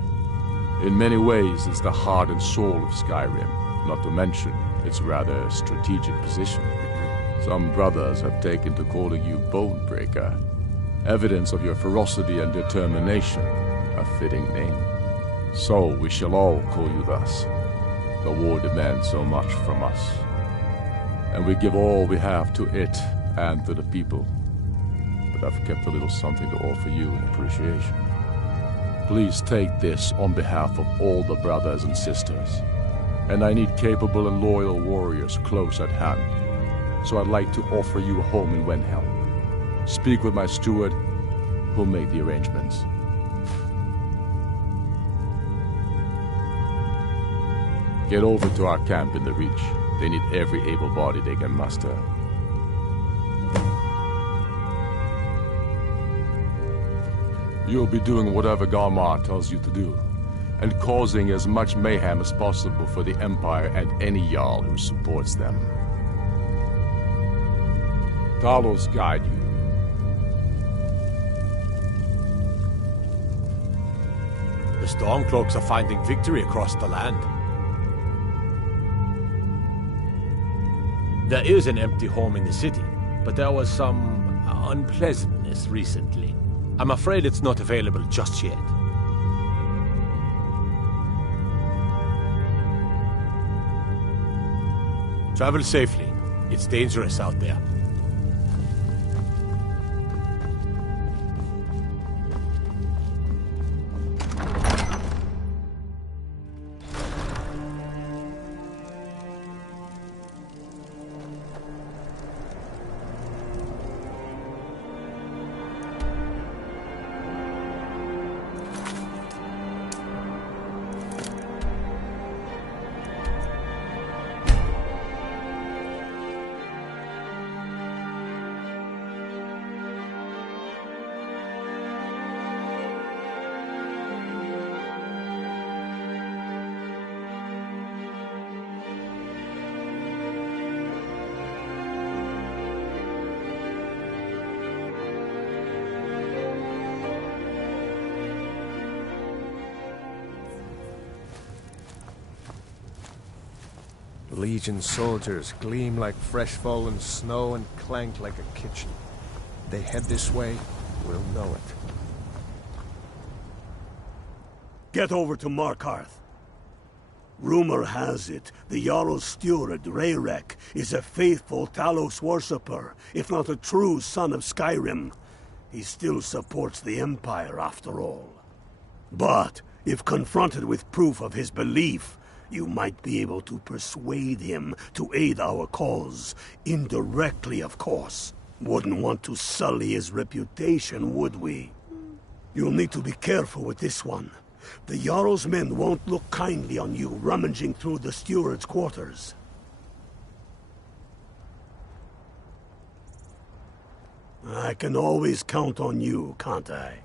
In many ways, it's the heart and soul of Skyrim, not to mention its rather strategic position. Some brothers have taken to calling you Bonebreaker. Evidence of your ferocity and determination. A fitting name. So we shall all call you thus. The war demands so much from us. And we give all we have to it and to the people. But I've kept a little something to offer you in appreciation. Please take this on behalf of all the brothers and sisters. And I need capable and loyal warriors close at hand. So I'd like to offer you a home in Wenhelm. Speak with my steward, who'll make the arrangements. Get over to our camp in the Reach. They need every able body they can muster. You'll be doing whatever Garmar tells you to do, and causing as much mayhem as possible for the Empire and any Jarl who supports them. Talos guide you. The Stormcloaks are finding victory across the land. There is an empty home in the city, but there was some unpleasantness recently. I'm afraid it's not available just yet. Travel safely. It's dangerous out there. Legion soldiers gleam like fresh fallen snow and clank like a kitchen. They head this way, we'll know it. Get over to Markarth. Rumor has it, the Jarl's steward, Rayrek, is a faithful Talos worshipper, if not a true son of Skyrim. He still supports the Empire, after all. But, if confronted with proof of his belief, you might be able to persuade him to aid our cause. Indirectly, of course. Wouldn't want to sully his reputation, would we? You'll need to be careful with this one. The Jarl's men won't look kindly on you rummaging through the steward's quarters. I can always count on you, can't I?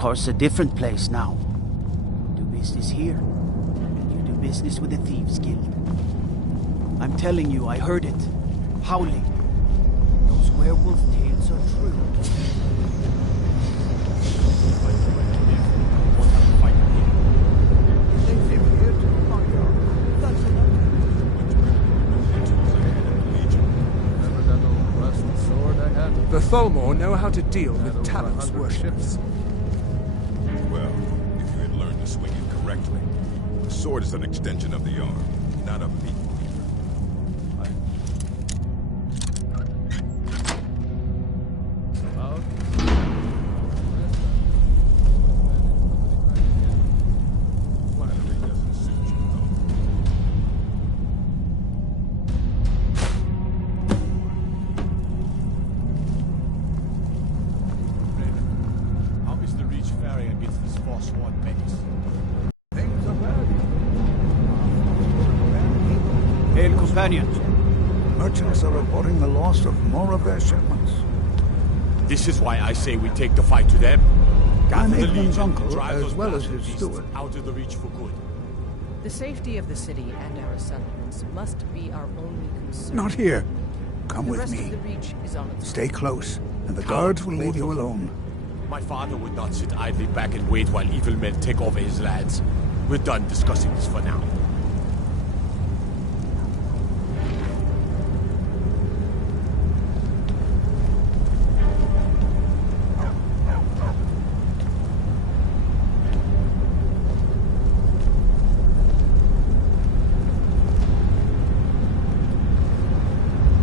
Markarth's a different place now. Do business here, and you do business with the Thieves Guild. I'm telling you, I heard it. Howling. Those werewolf tales are true. The Tholmor know how to deal with Talos worships. swing it correctly. The sword is an extension of the arm, not a meat companions. Merchants are reporting the loss of more of their shipments. This is why I say we take the fight to them. I'm Gather the Aikman's Legion, uncle, drive as those well as bastard his beasts steward. out of the Reach for good. The safety of the city and our settlements must be our only concern. Not here. Come The with rest me. of the Reach is on its Stay close, and the guards will leave you alone. My father would not sit idly back and wait while evil men take over his lands. We're done discussing this for now.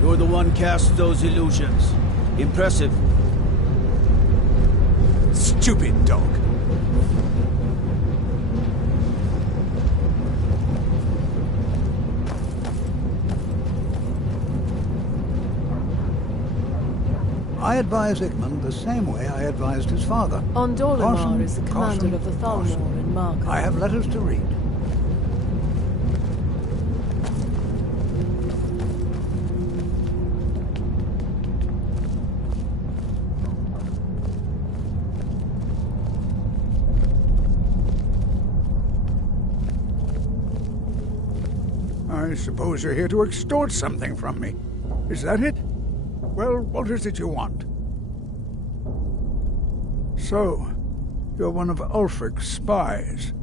You're the one cast those illusions. Impressive. Stupid dog. I advise Aikman the same way I advised his father. Ondolamar is the commander caution, of the Thalmor in Mark. I have letters to read. I suppose you're here to extort something from me. Is that it? Well, what is it you want? So, you're one of Ulfric's spies.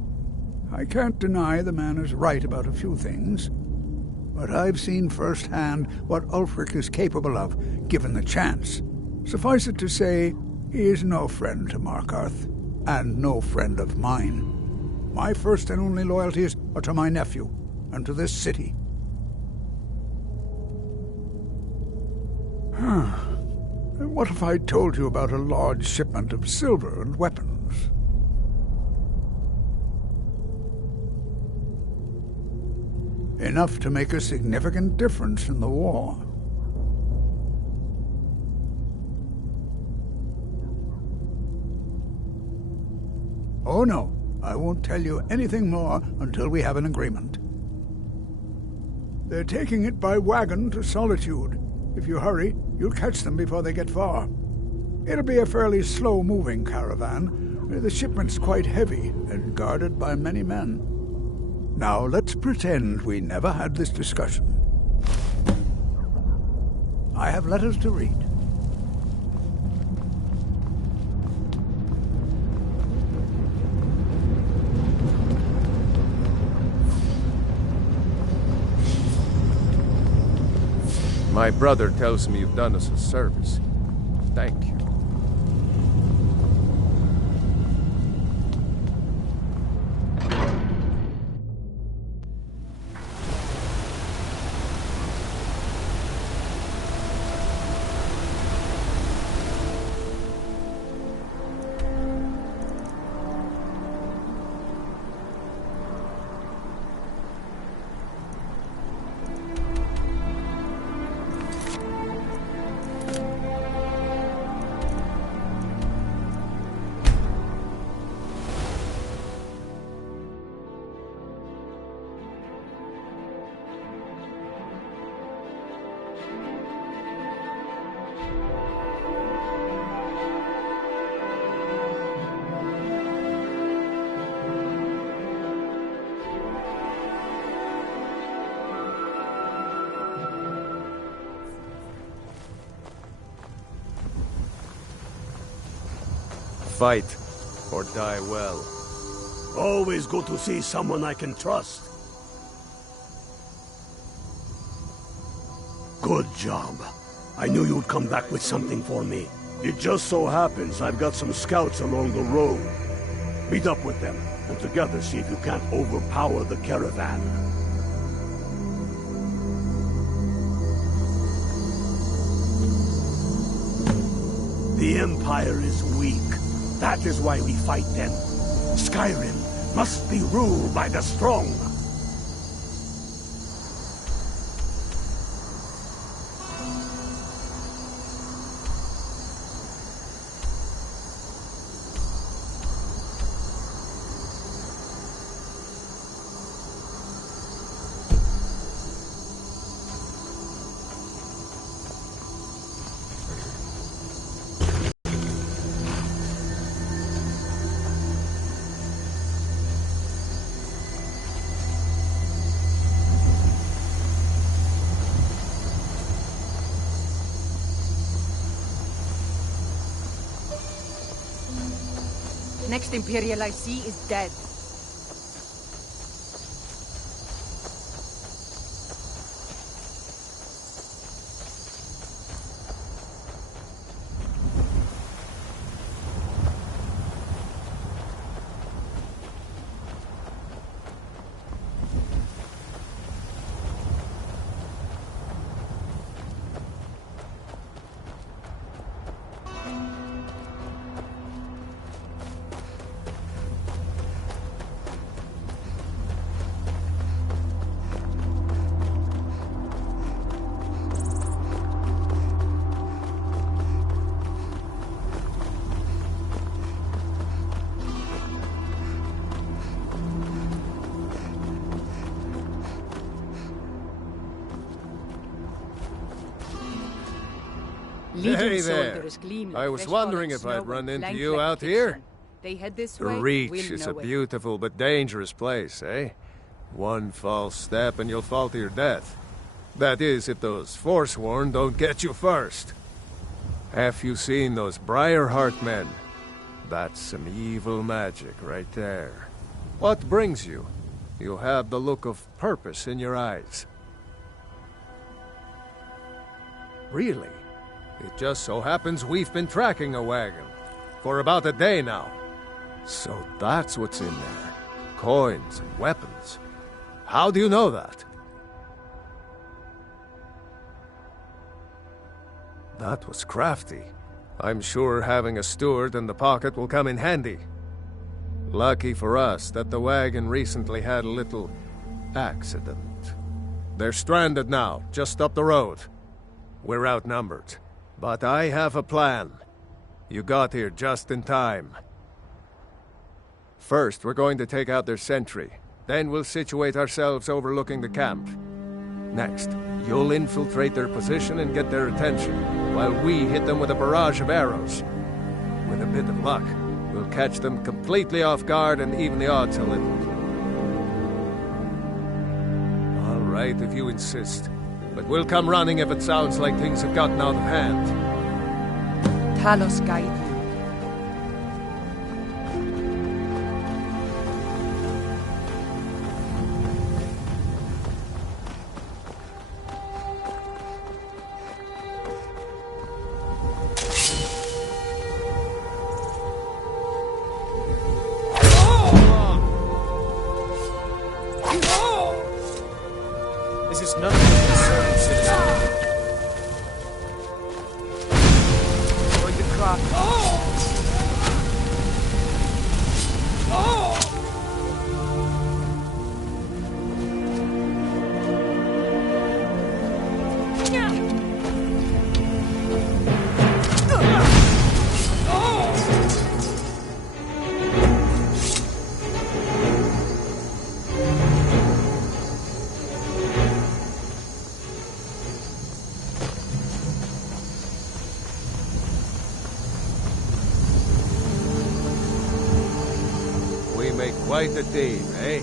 I can't deny the man is right about a few things, but I've seen firsthand what Ulfric is capable of, given the chance. Suffice it to say, he is no friend to Markarth, and no friend of mine. My first and only loyalties are to my nephew, and to this city. What if I told you about a large shipment of silver and weapons? Enough to make a significant difference in the war. Oh no, I won't tell you anything more until we have an agreement. They're taking it by wagon to Solitude. If you hurry, you'll catch them before they get far. It'll be a fairly slow-moving caravan. The shipment's quite heavy and guarded by many men. Now, let's pretend we never had this discussion. I have letters to read. My brother tells me you've done us a service. Thank you. Fight, or die well. Always good to see someone I can trust. Good job. I knew you'd come back with something for me. It just so happens I've got some scouts along the road. Meet up with them. and together see if you can't overpower the caravan. The Empire is weak. That is why we fight them. Skyrim must be ruled by the strong. Next Imperial I see is dead. Hey there. I was wondering if I'd run into you out here. They head this The way. Reach we'll is a know it. beautiful but dangerous place, eh? One false step and you'll fall to your death. That is, if those Forsworn don't get you first. Have you seen those Briarheart men? That's some evil magic right there. What brings you? You have the look of purpose in your eyes. Really? It just so happens we've been tracking a wagon for about a day now. So that's what's in there. Coins and weapons. How do you know that? That was crafty. I'm sure having a steward in the pocket will come in handy. Lucky for us that the wagon recently had a little accident. They're stranded now, just up the road. We're outnumbered. But I have a plan. You got here just in time. First, we're going to take out their sentry. Then we'll situate ourselves overlooking the camp. Next, you'll infiltrate their position and get their attention, while we hit them with a barrage of arrows. With a bit of luck, we'll catch them completely off guard and even the odds a little. All right, if you insist. But we'll come running if it sounds like things have gotten out of hand. Talos guide you. This is none of your concern, citizen. Going to crack. Quite the team, eh?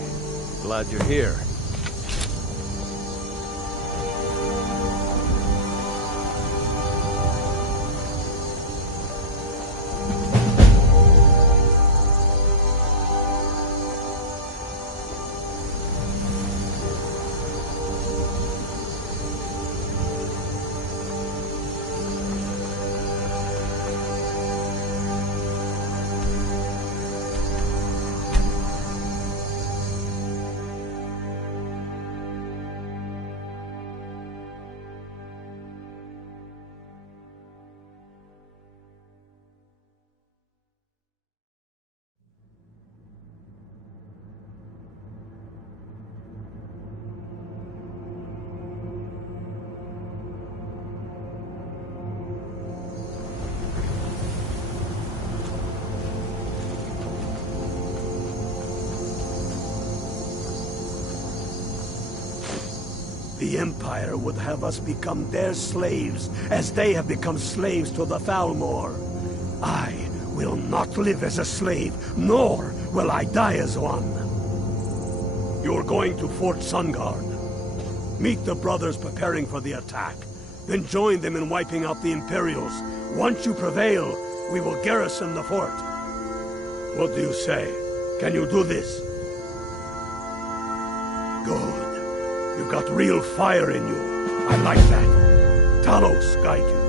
Glad you're here. The Empire would have us become their slaves, as they have become slaves to the Thalmor. I will not live as a slave, nor will I die as one. You're going to Fort Sungard. Meet the brothers preparing for the attack. Then join them in wiping out the Imperials. Once you prevail, we will garrison the fort. What do you say? Can you do this? Good. You've got real fire in you. I like that. Talos guide you.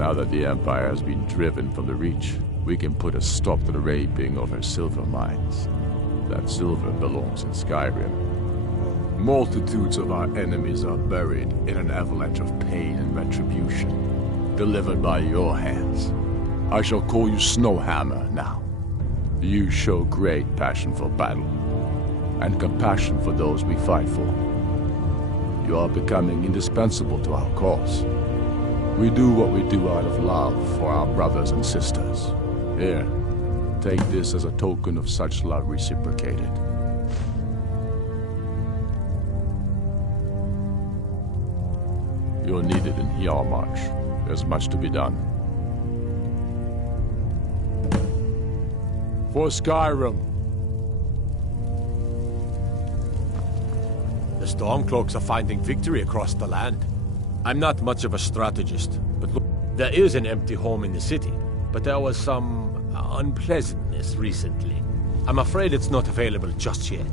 Now that the Empire has been driven from the Reach, we can put a stop to the raping of her silver mines. That silver belongs in Skyrim. Multitudes of our enemies are buried in an avalanche of pain and retribution, delivered by your hands. I shall call you Snowhammer now. You show great passion for battle, and compassion for those we fight for. You are becoming indispensable to our cause. We do what we do out of love for our brothers and sisters. Here, take this as a token of such love reciprocated. You're needed in Hjalmarch. There's much to be done. For Skyrim. The Stormcloaks are finding victory across the land. I'm not much of a strategist, but look, there is an empty home in the city, but there was some unpleasantness recently. I'm afraid it's not available just yet.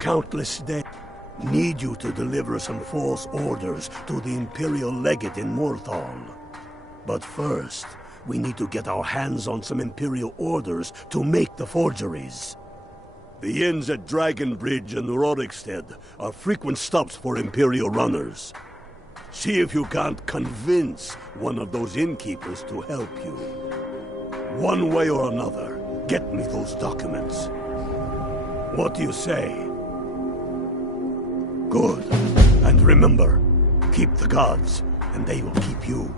Countless days. Need you to deliver some false orders to the Imperial Legate in Morthal. But first, we need to get our hands on some Imperial orders to make the forgeries. The inns at Dragonbridge and Rorikstead are frequent stops for Imperial runners. See if you can't convince one of those innkeepers to help you. One way or another, get me those documents. What do you say? Good. And remember, keep the gods, and they will keep you.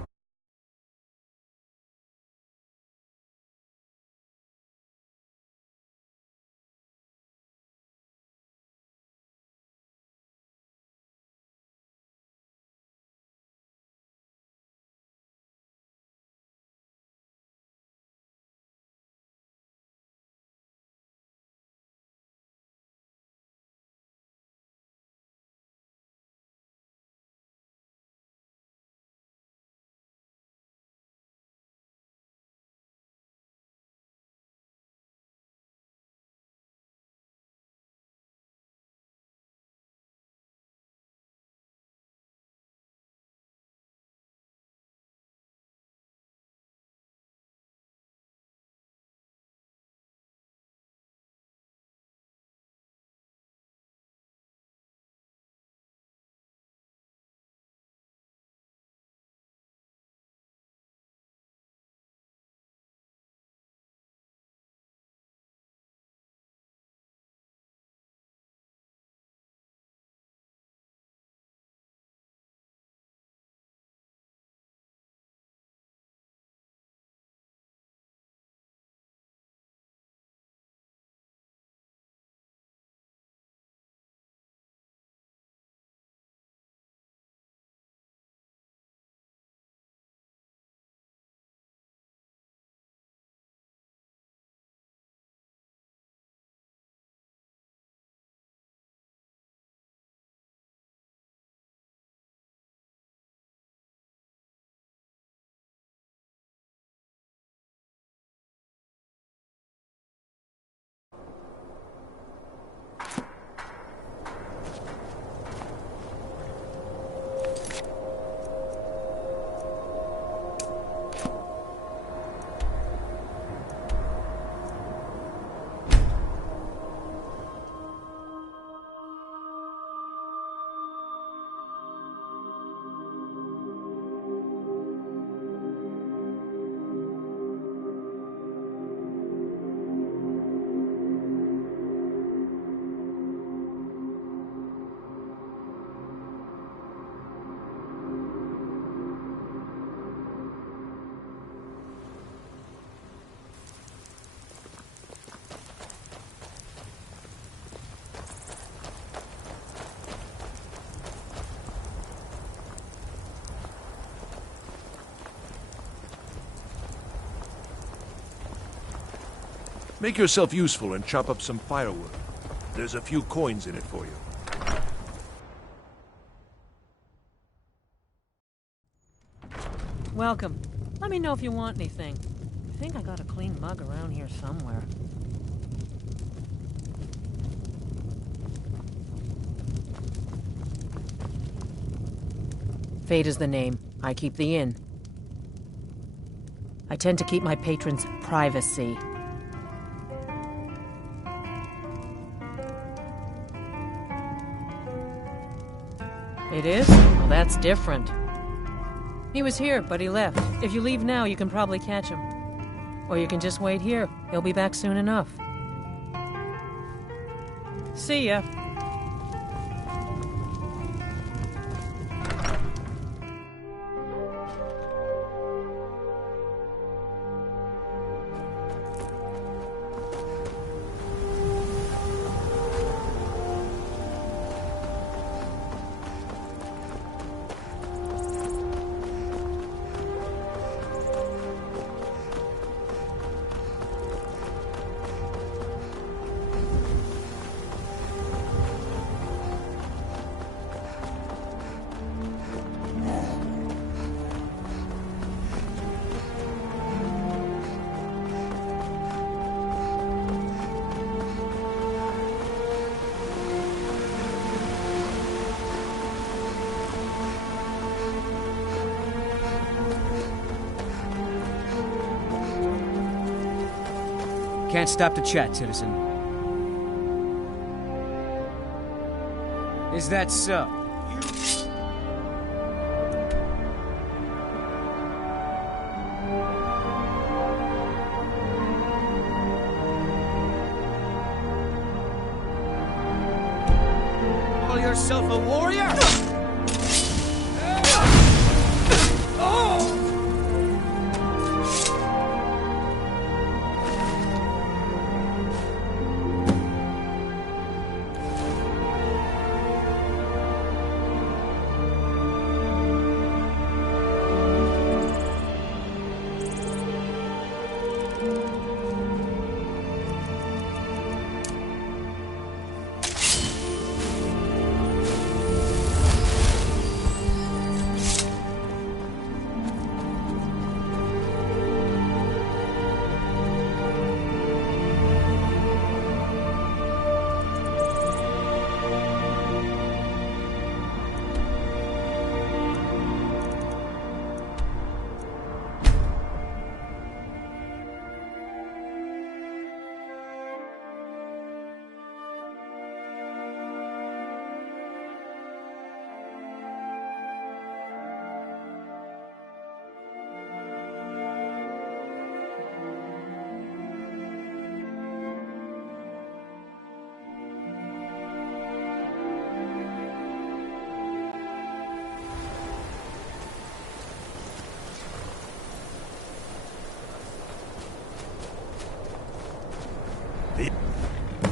Make yourself useful and chop up some firewood. There's a few coins in it for you. Welcome. Let me know if you want anything. I think I got a clean mug around here somewhere. Fate is the name. I keep the inn. I tend to keep my patrons' privacy. It is? Well, that's different. He was here, but he left. If you leave now, you can probably catch him. Or you can just wait here. He'll be back soon enough. See ya. Can't stop to chat, citizen. Is that so? Call yourself a warrior?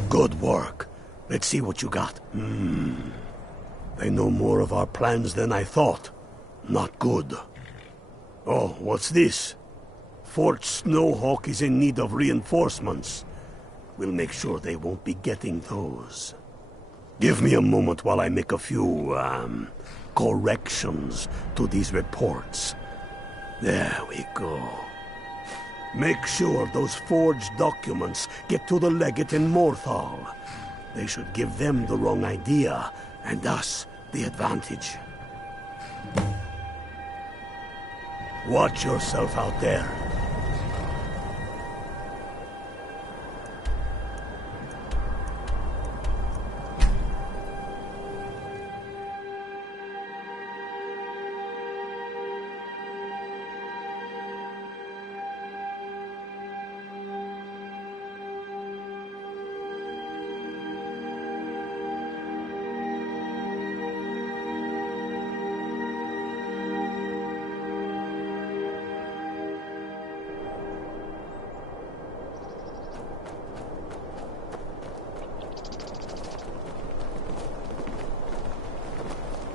Good work. Let's see what you got. They know more of our plans than I thought. Not good. Oh, what's this? Fort Snowhawk is in need of reinforcements. We'll make sure they won't be getting those. Give me a moment while I make a few, corrections to these reports. There we go. Make sure those forged documents get to the legate in Morthal. They should give them the wrong idea, and us the advantage. Watch yourself out there.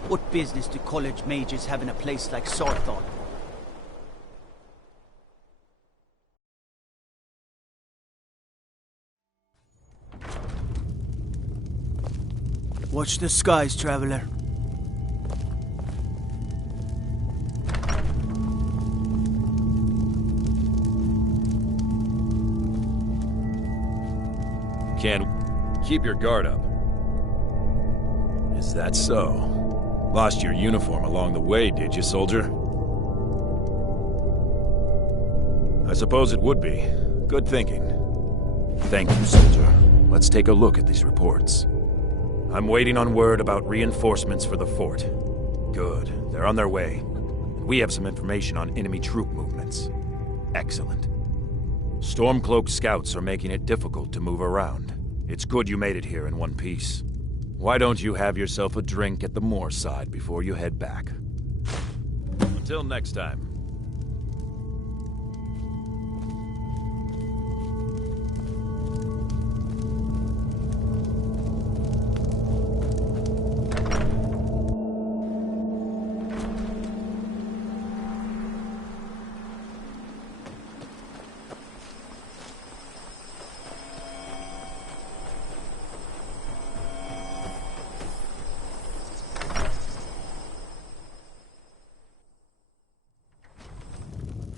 What business do college mages have in a place like Sarthon? Watch the skies, traveler. Can't keep your guard up. Is that so? Lost your uniform along the way, did you, soldier? I suppose it would be. Good thinking. Thank you, soldier. Let's take a look at these reports. I'm waiting on word about reinforcements for the fort. Good. They're on their way. We have some information on enemy troop movements. Excellent. Stormcloak scouts are making it difficult to move around. It's good you made it here in one piece. Why don't you have yourself a drink at the moorside before you head back? Until next time.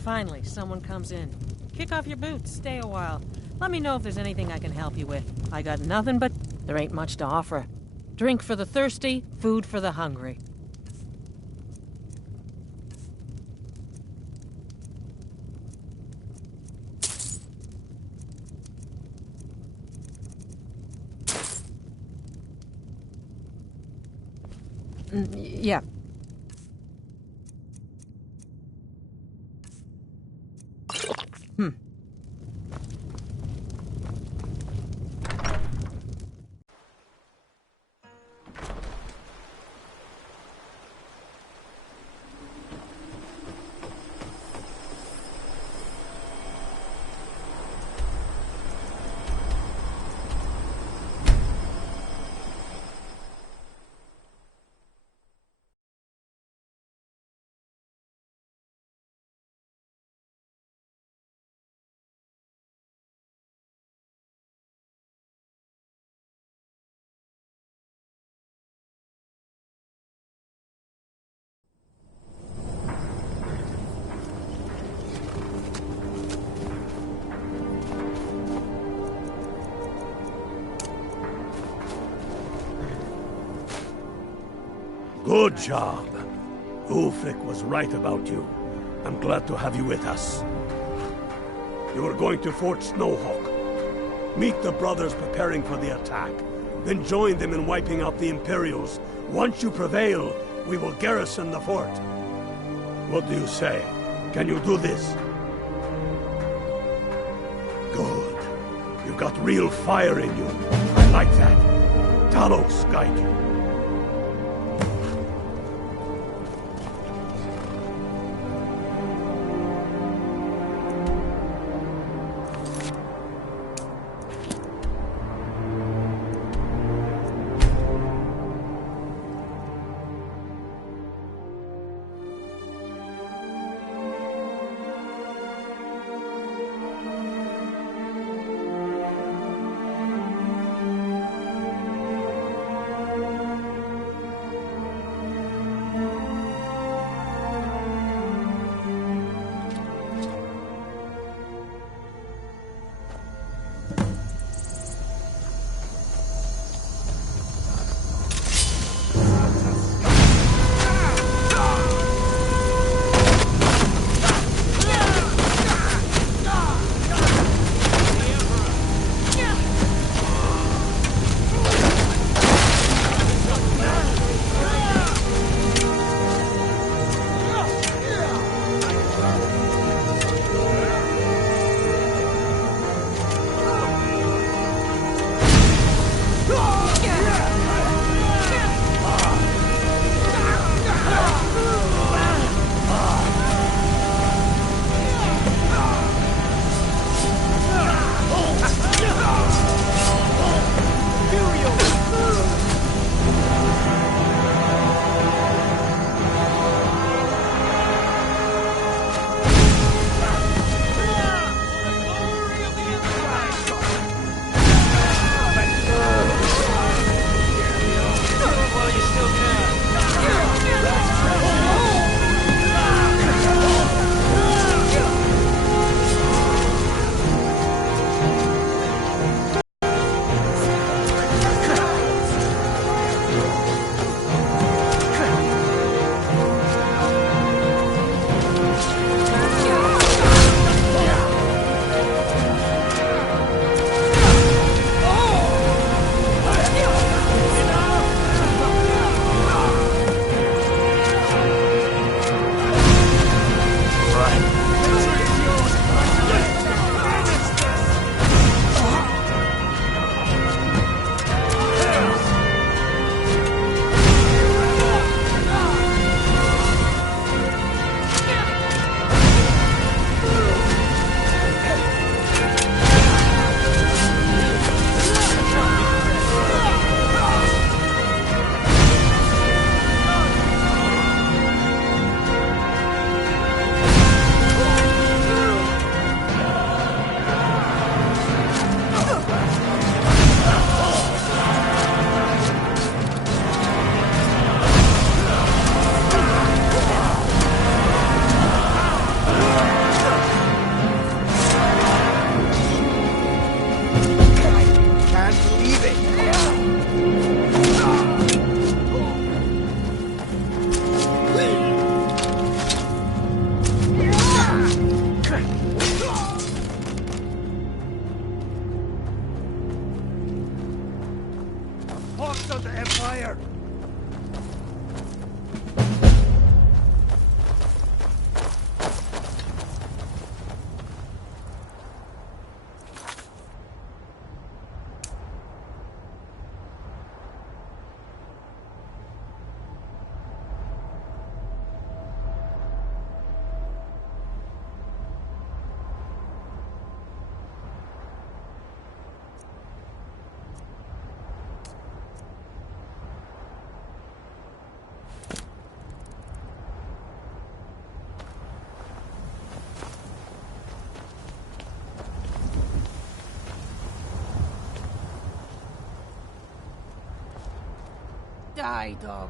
Finally, someone comes in. Kick off your boots, stay a while. Let me know if there's anything I can help you with. I got nothing but there ain't much to offer. Drink for the thirsty, food for the hungry. Yeah. Good job. Ulfric was right about you. I'm glad to have you with us. You are going to Fort Snowhawk. Meet the brothers preparing for the attack. Then join them in wiping out the Imperials. Once you prevail, we will garrison the fort. What do you say? Can you do this? Good. You've got real fire in you. I like that. Talos guide you. die, dog.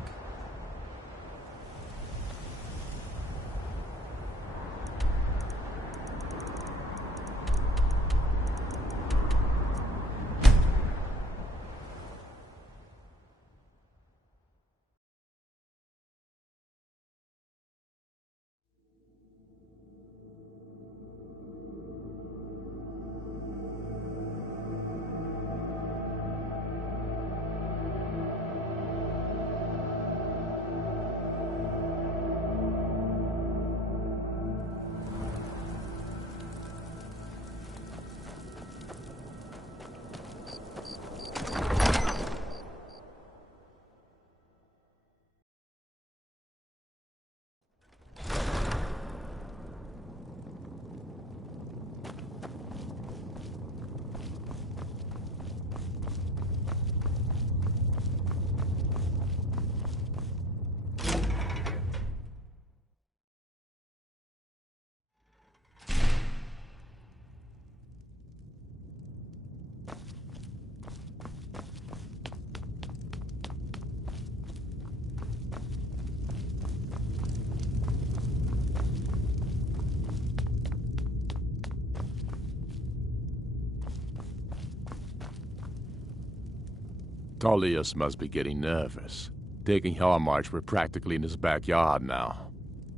Tullius must be getting nervous. Taking our march, we're practically in his backyard now.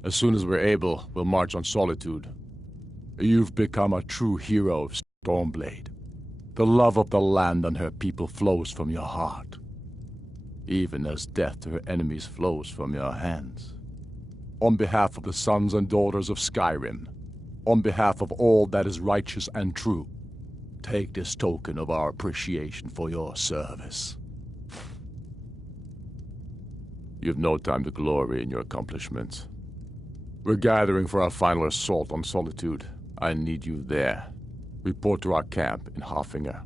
As soon as we're able, we'll march on Solitude. You've become a true hero of Stormblade. The love of the land and her people flows from your heart, even as death to her enemies flows from your hands. On behalf of the sons and daughters of Skyrim, on behalf of all that is righteous and true, take this token of our appreciation for your service. You've no time to glory in your accomplishments. We're gathering for our final assault on Solitude. I need you there. Report to our camp in Hoffinger.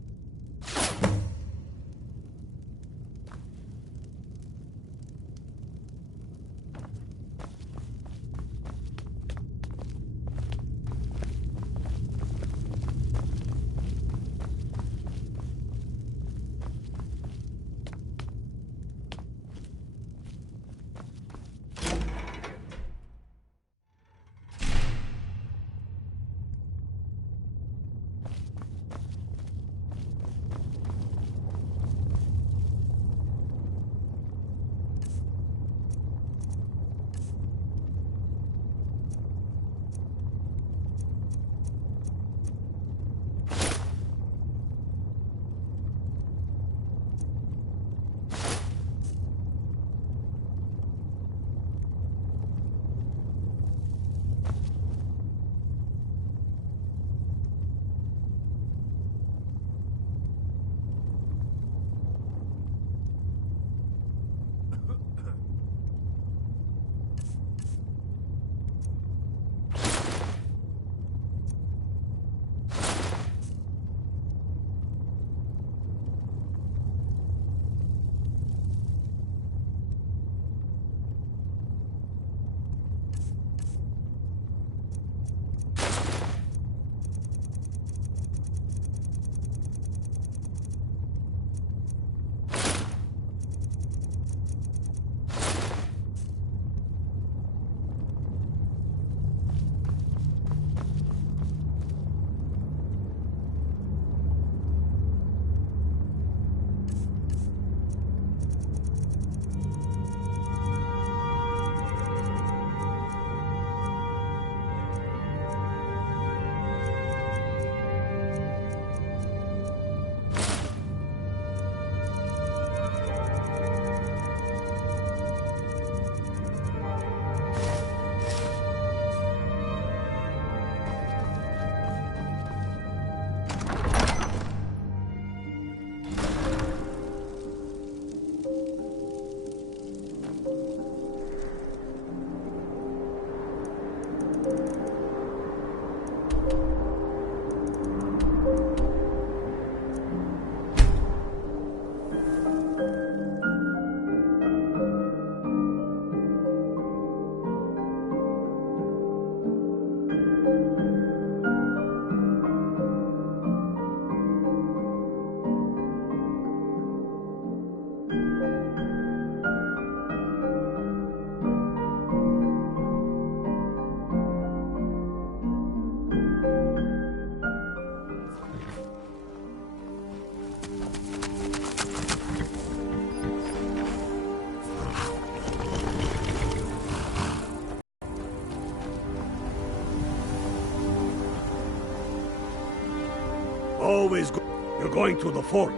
Always go. You're going to the fort.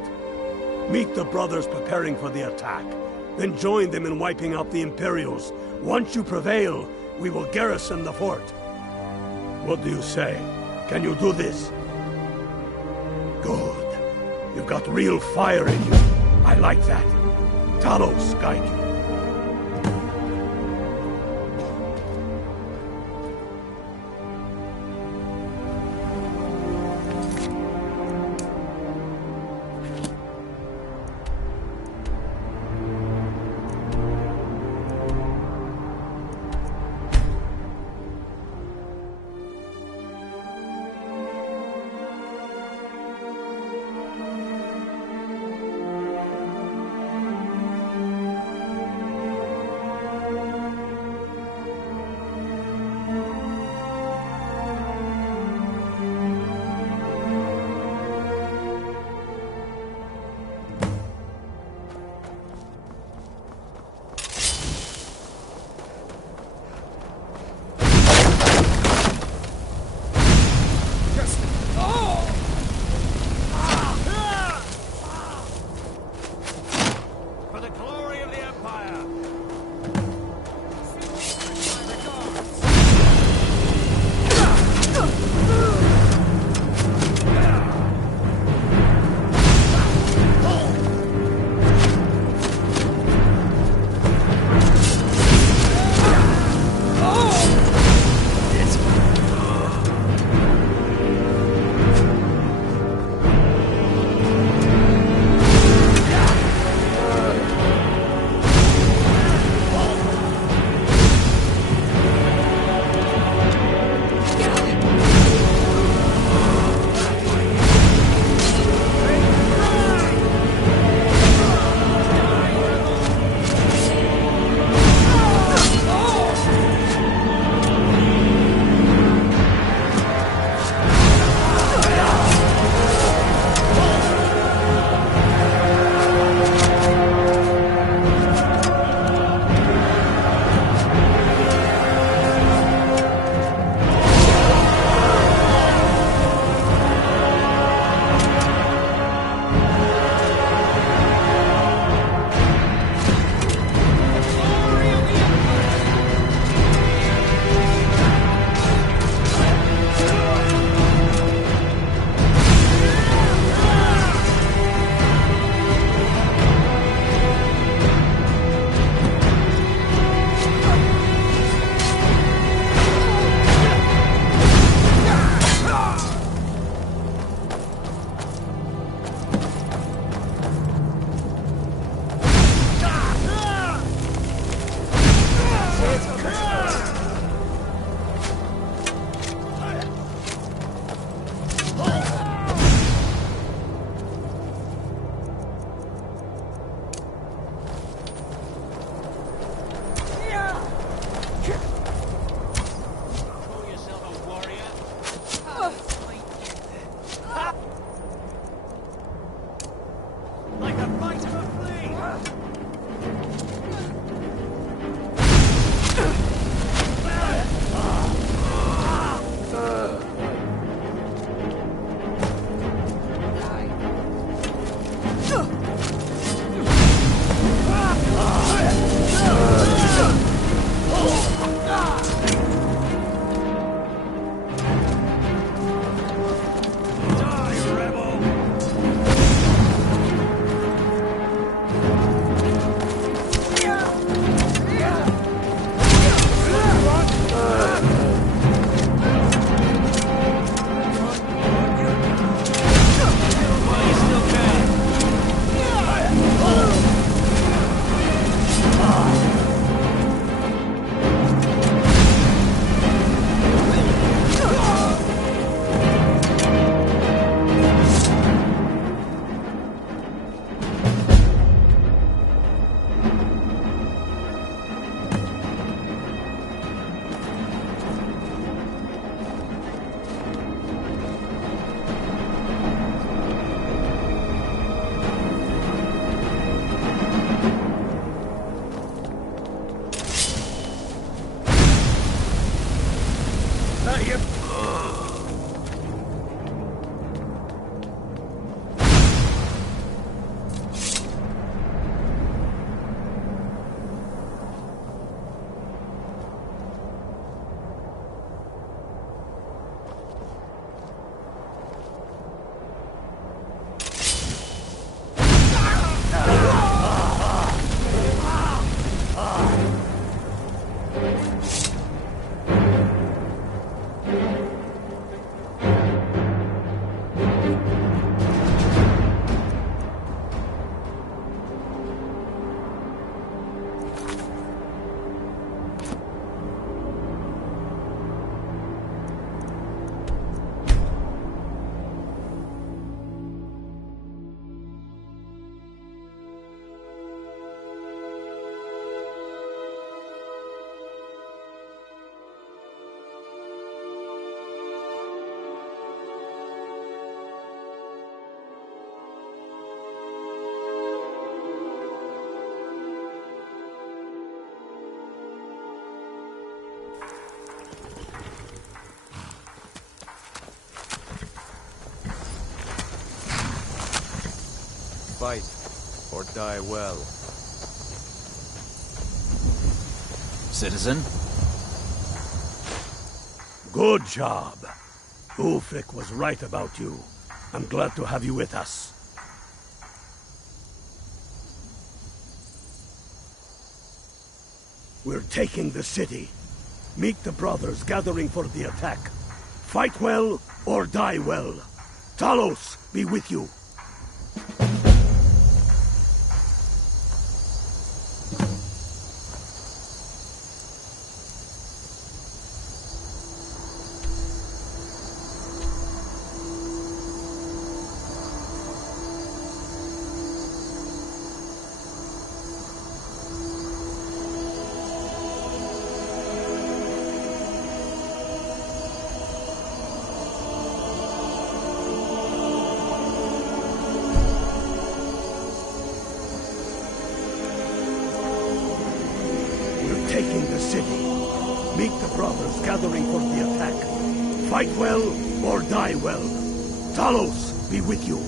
Meet the brothers preparing for the attack. Then join them in wiping out the Imperials. Once you prevail, we will garrison the fort. What do you say? Can you do this? Good. You've got real fire in you. I like that. Talos, guide you. Fight, or die well. Citizen? Good job. Ulfric was right about you. I'm glad to have you with us. We're taking the city. Meet the brothers gathering for the attack. Fight well or die well. Talos be with you. Taking the city. Meet the brothers gathering for the attack. Fight well or die well. Talos be with you.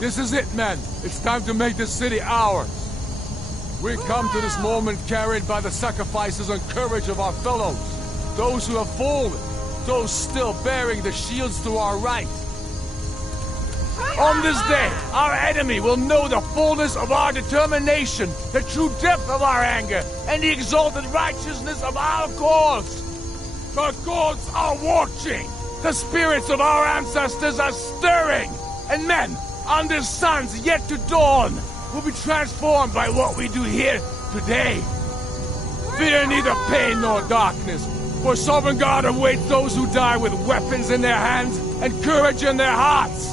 This is it, men. It's time to make this city ours. We come to this moment carried by the sacrifices and courage of our fellows. Those who have fallen. Those still bearing the shields to our right. On this day, our enemy will know the fullness of our determination, the true depth of our anger, and the exalted righteousness of our cause. The gods are watching. The spirits of our ancestors are stirring. And men, under suns yet to dawn, will be transformed by what we do here today. Fear neither pain nor darkness, for Sovereign God awaits those who die with weapons in their hands and courage in their hearts.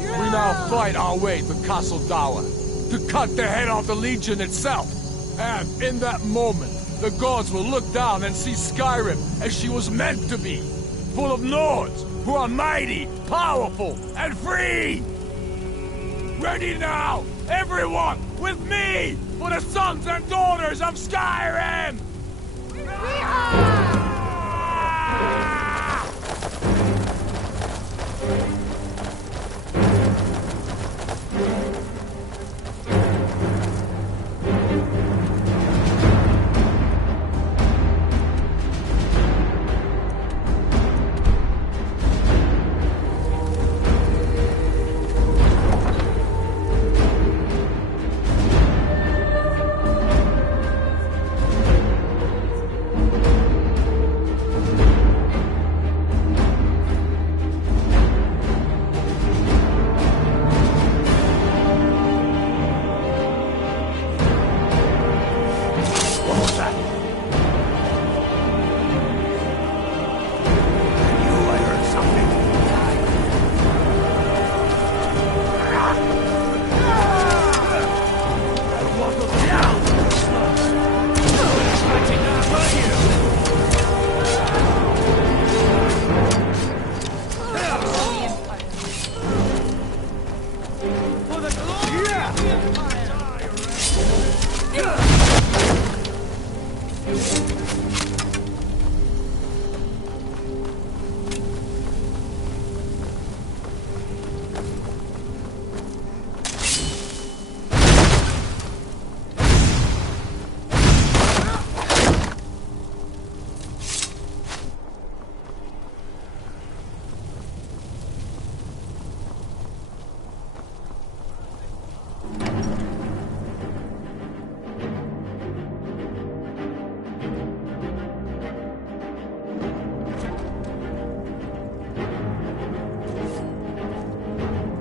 We now fight our way to Castle Dower, to cut the head off the Legion itself. And in that moment, the gods will look down and see Skyrim as she was meant to be, full of Nords who are mighty, powerful, and free! Ready now, everyone, with me, for the sons and daughters of Skyrim!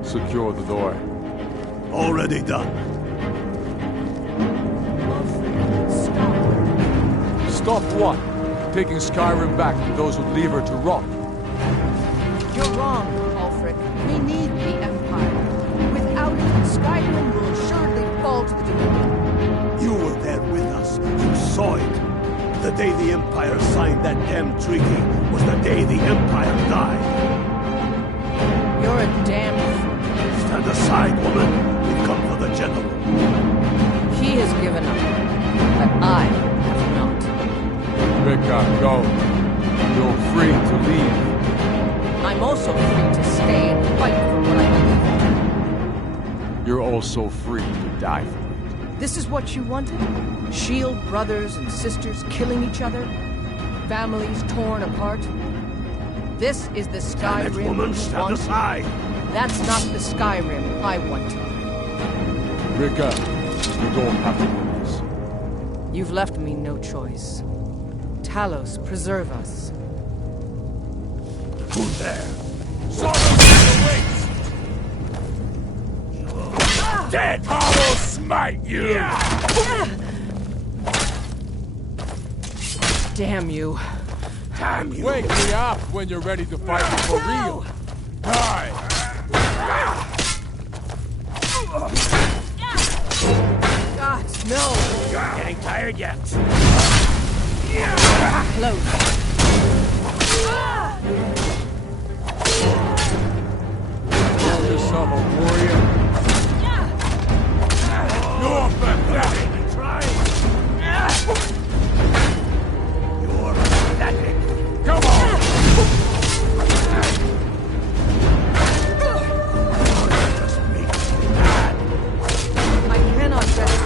Secure the door. Already done. Stop what? Taking Skyrim back from those who leave her to rot. You're wrong, Ulfric. We need the Empire. Without it, Skyrim will assuredly fall to the Dominion. You were there with us. You saw it. The day the Empire signed that damn treaty was the day the Empire died. You're a damn fool. Stand aside, woman. We've come for the General. He has given up, but I have not. Rika, go. You're free to leave. I'm also free to stay and fight for what I believe in. You're also free to die for it. This is what you wanted? Shield brothers and sisters killing each other? Families torn apart? This is the Skyrim you woman, stand want? aside! That's not the Skyrim I want. Rika, you don't have to do this. You've left me no choice. Talos, preserve us. Who's there? Dead! I will smite you! Damn you. Damn you! Wake me up when you're ready to fight me for real. Die! God, no! Getting tired yet? Close. Call yourself a warrior? You're pathetic! You're pathetic! Come on! I cannot rest.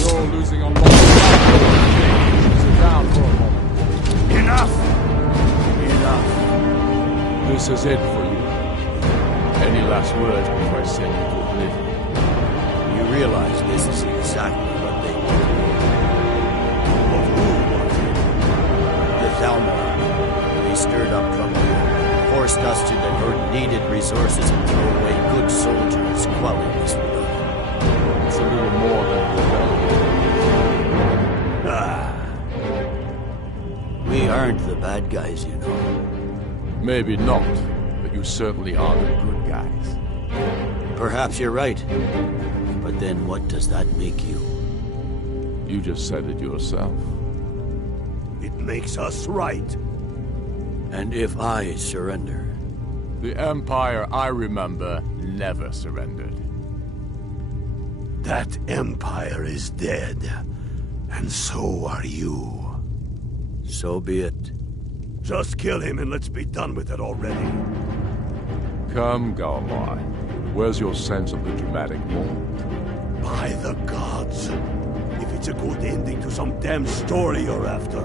You're losing a lot of time. Sit down for a moment. Enough! Enough! This is it for you. Any last words before I send you to oblivion? You realize this is exactly what they wanted. But who wanted? The Thalmor. They stirred up trouble, forced us to divert needed resources and throw away good soldiers, quelling this rebellion. It's a little more than rebellion. We aren't the bad guys, you know. Maybe not, but you certainly are the good guys. Perhaps you're right. But then what does that make you? You just said it yourself. It makes us right. And if I surrender? The Empire I remember never surrendered. That Empire is dead. And so are you. So be it. Just kill him and let's be done with it already. Come, Galmar. Where's your sense of the dramatic moment? By the gods. If it's a good ending to some damn story you're after,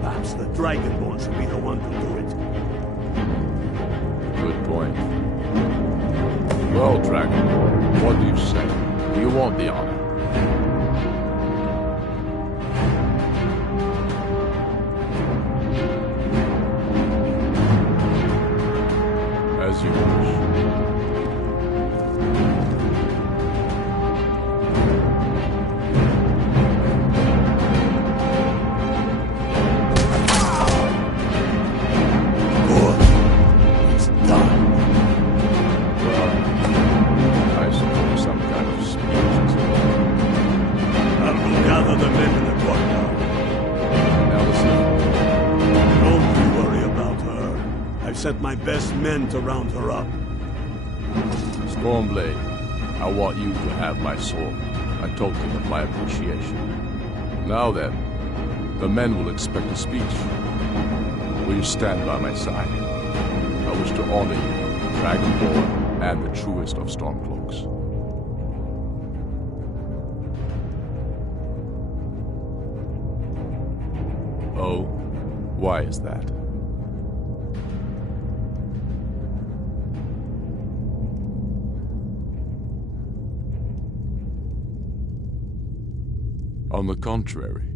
perhaps the Dragonborn should be the one to do it. Good point. Well, Dragonborn, what do you say? Do you want the honor? As you wish. Sent my best men to round her up. Stormblade, I want you to have my sword, a token of my appreciation. Now then, The men will expect a speech. Will you stand by my side? I wish to honor you, Dragonborn, and the truest of Stormcloaks. Oh, why is that? On the contrary,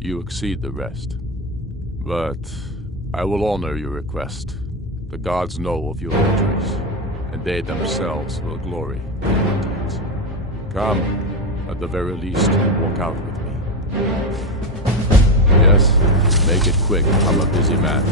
you exceed the rest. But I will honor your request. The gods know of your victories, and they themselves will glory in your deeds. Come, at the very least, walk out with me. Yes, make it quick. I'm a busy man.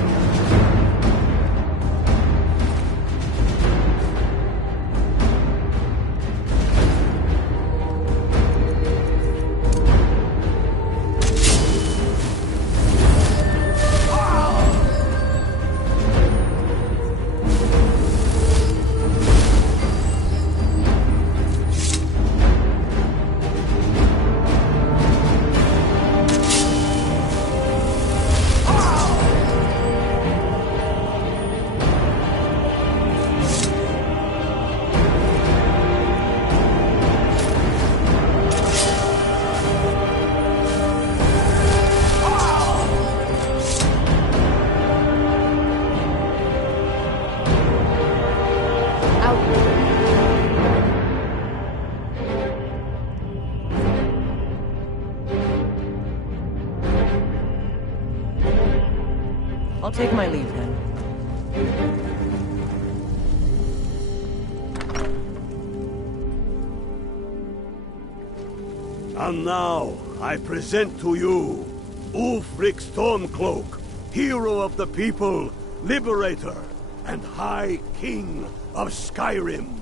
I'll take my leave then. And now, I present to you, Ulfric Stormcloak, hero of the people, liberator, and High King of Skyrim.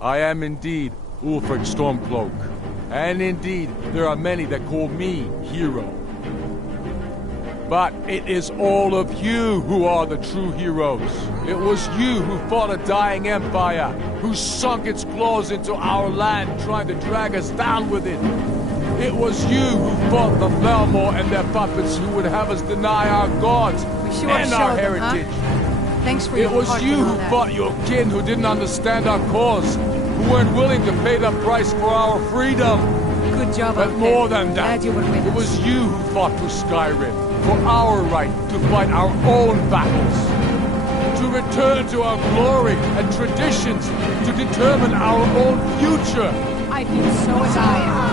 I am indeed Ulfric Stormcloak. And indeed, there are many that call me hero. But it is all of you who are the true heroes. It was you who fought a dying empire, who sunk its claws into our land, trying to drag us down with it. It was you who fought the Thalmor and their puppets who would have us deny our gods and our heritage. Thanks for It your was part you in all who that. fought your kin who didn't understand our cause, who weren't willing to pay the price for our freedom. Good job, But Alfred. more than that, Glad you were with it us. was you who fought for Skyrim, for our right to fight our own battles, to return to our glory and traditions, to determine our own future. I feel so as I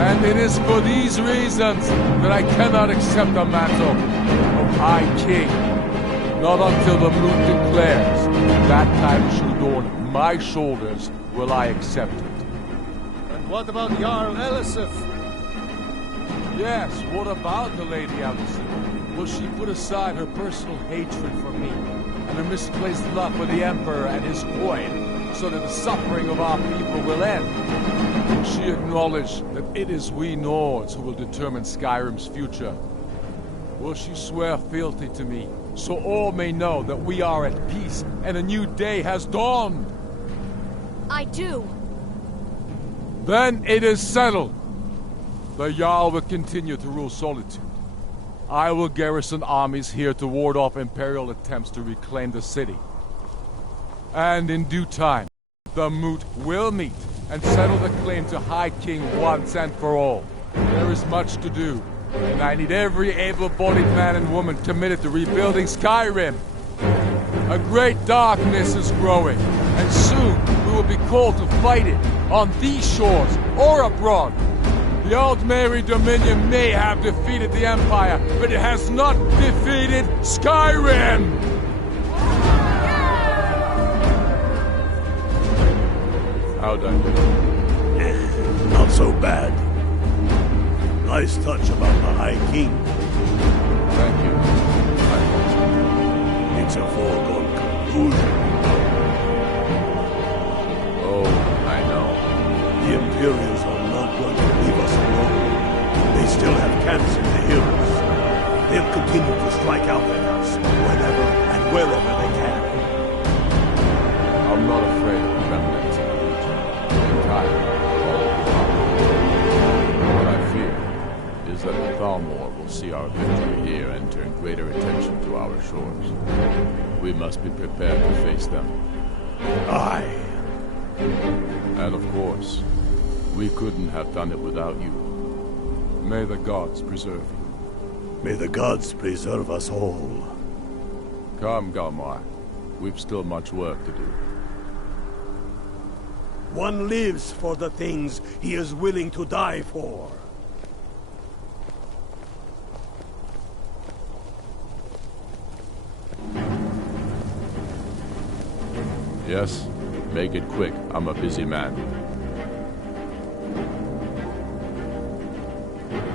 And it is for these reasons that I cannot accept the mantle of High King. Not until the moon declares that time shall dawn my shoulders will I accept it. And what about Jarl Elisif? Yes, what about the Lady Elisif? Will she put aside her personal hatred for me and her misplaced love for the Emperor and his coin so that the suffering of our people will end? Will she acknowledge that it is we Nords who will determine Skyrim's future? Will she swear fealty to me so all may know that we are at peace and a new day has dawned? I do. Then it is settled. The Jarl will continue to rule Solitude. I will garrison armies here to ward off Imperial attempts to reclaim the city. And in due time, the Moot will meet and settle the claim to High King once and for all. There is much to do, and I need every able-bodied man and woman committed to rebuilding Skyrim. A great darkness is growing, and soon we will be called to fight it, on these shores or abroad. The Altmeri Dominion may have defeated the Empire, but it has not defeated Skyrim! How'd I do? Not so bad. Nice touch about the High King. Thank you. It's a foregone conclusion. Oh, I know. The Imperials are not going to leave us alone. They still have camps in the hills. They'll continue to strike out at us whenever and wherever they can. I'm not afraid of the remnants of the Legion. more will see our victory here and turn greater attention to our shores. We must be prepared to face them. Aye. And of course, we couldn't have done it without you. May the gods preserve you. May the gods preserve us all. Come, Galmar. We've still much work to do. One lives for the things he is willing to die for. Yes? Make it quick. I'm a busy man.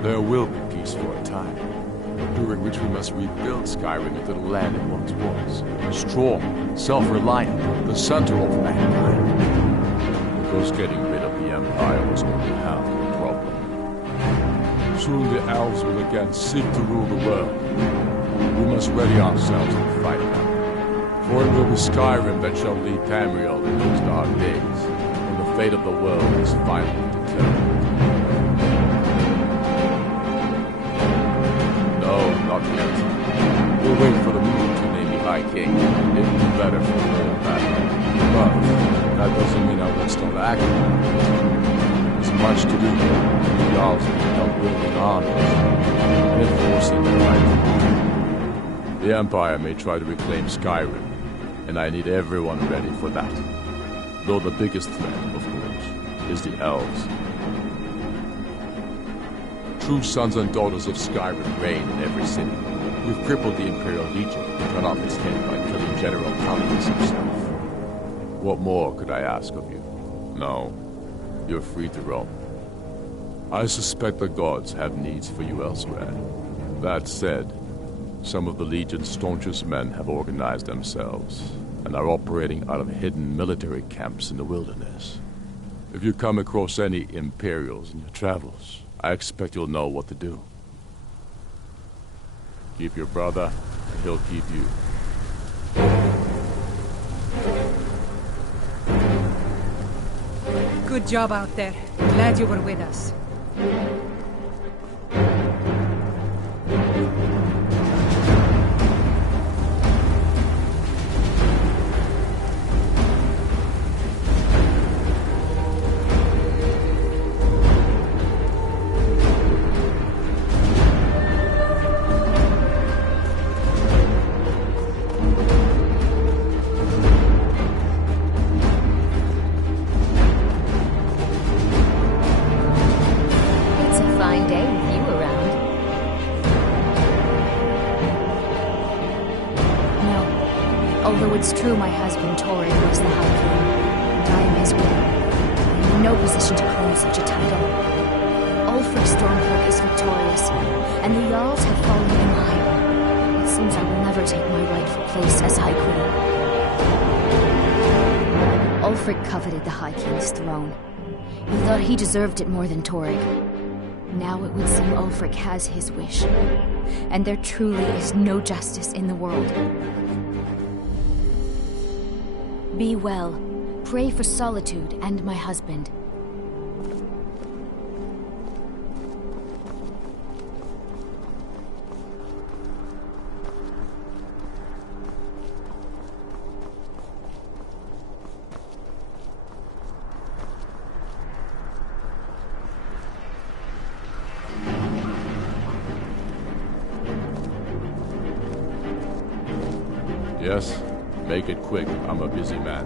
There will be peace for a time, during which we must rebuild Skyrim into the land it once was. Strong, self-reliant, the center of mankind. Because getting rid of the Empire was only half the problem. Soon the elves will again seek to rule the world. We must ready ourselves to fight them. For it will be Skyrim that shall lead Tamriel in those dark days, when the fate of the world is finally determined. No, not yet. We'll wait for the moon to name me High King. It will be better for the whole battle. But that doesn't mean I won't start acting. There's much to do. The elves will help building armies and enforcing the right. The Empire may try to reclaim Skyrim, and I need everyone ready for that. Though the biggest threat, of course, is the elves. True sons and daughters of Skyrim reign in every city. We've crippled the Imperial Legion and cut off its head by killing General Callias himself. What more could I ask of you? No, you're free to roam. I suspect the gods have needs for you elsewhere. That said, some of the Legion's staunchest men have organized themselves and are operating out of hidden military camps in the wilderness. If you come across any Imperials in your travels, I expect you'll know what to do. Keep your brother, and he'll keep you. Good job out there. Glad you were with us. It's true my husband, Torrid, was the High King, and I am his widow. I am in no position to claim such a title. Ulfric Stormcloak is victorious, and the Jarls have fallen in line. It seems I will never take my rightful place as High Queen. Ulfric coveted the High King's throne. He thought he deserved it more than Torrid. Now it would seem Ulfric has his wish, and there truly is no justice in the world. Be well. Pray for Solitude and my husband. Yes? Make it quick. I'm a busy man.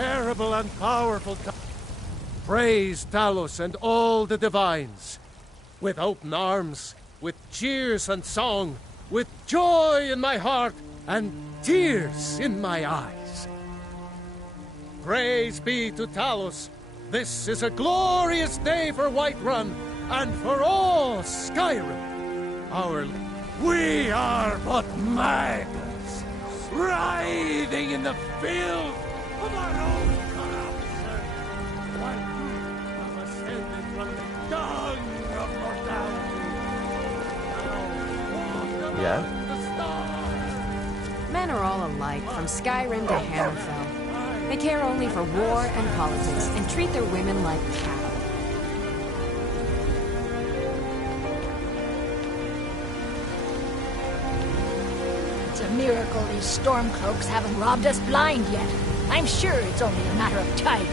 terrible and powerful praise Talos and all the divines. With open arms, with cheers and song, with joy in my heart and tears in my eyes. Praise be to Talos. This is a glorious day for Whiterun and for all Skyrim. We are but maggots, writhing in the filth of our own corruption, while you have ascended from the dung of mortality. Yeah? Men are all alike, from Skyrim to Hammerfell. They care only for war and politics, and treat their women like cattle. It's a miracle these Stormcloaks haven't robbed us blind yet. I'm sure it's only a matter of time.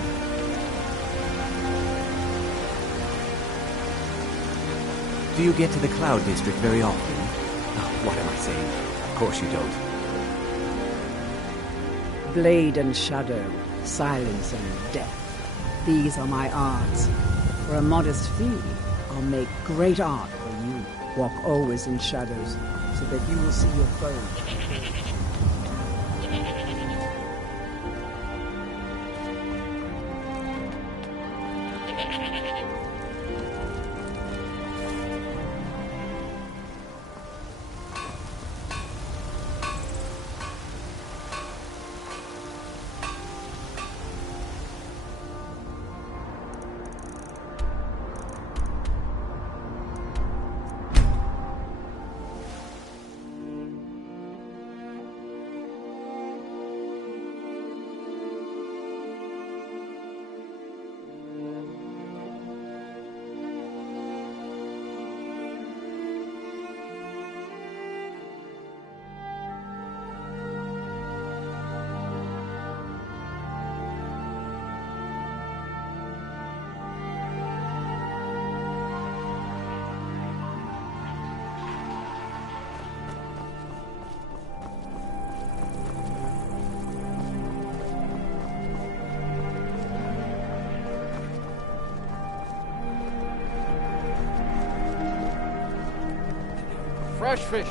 Do you get to the Cloud District very often? Oh, what am I saying? Of course you don't. Blade and shadow, silence and death. These are my arts. For a modest fee, I'll make great art for you. Walk always in shadows, so that you will see your foes. Fresh fish,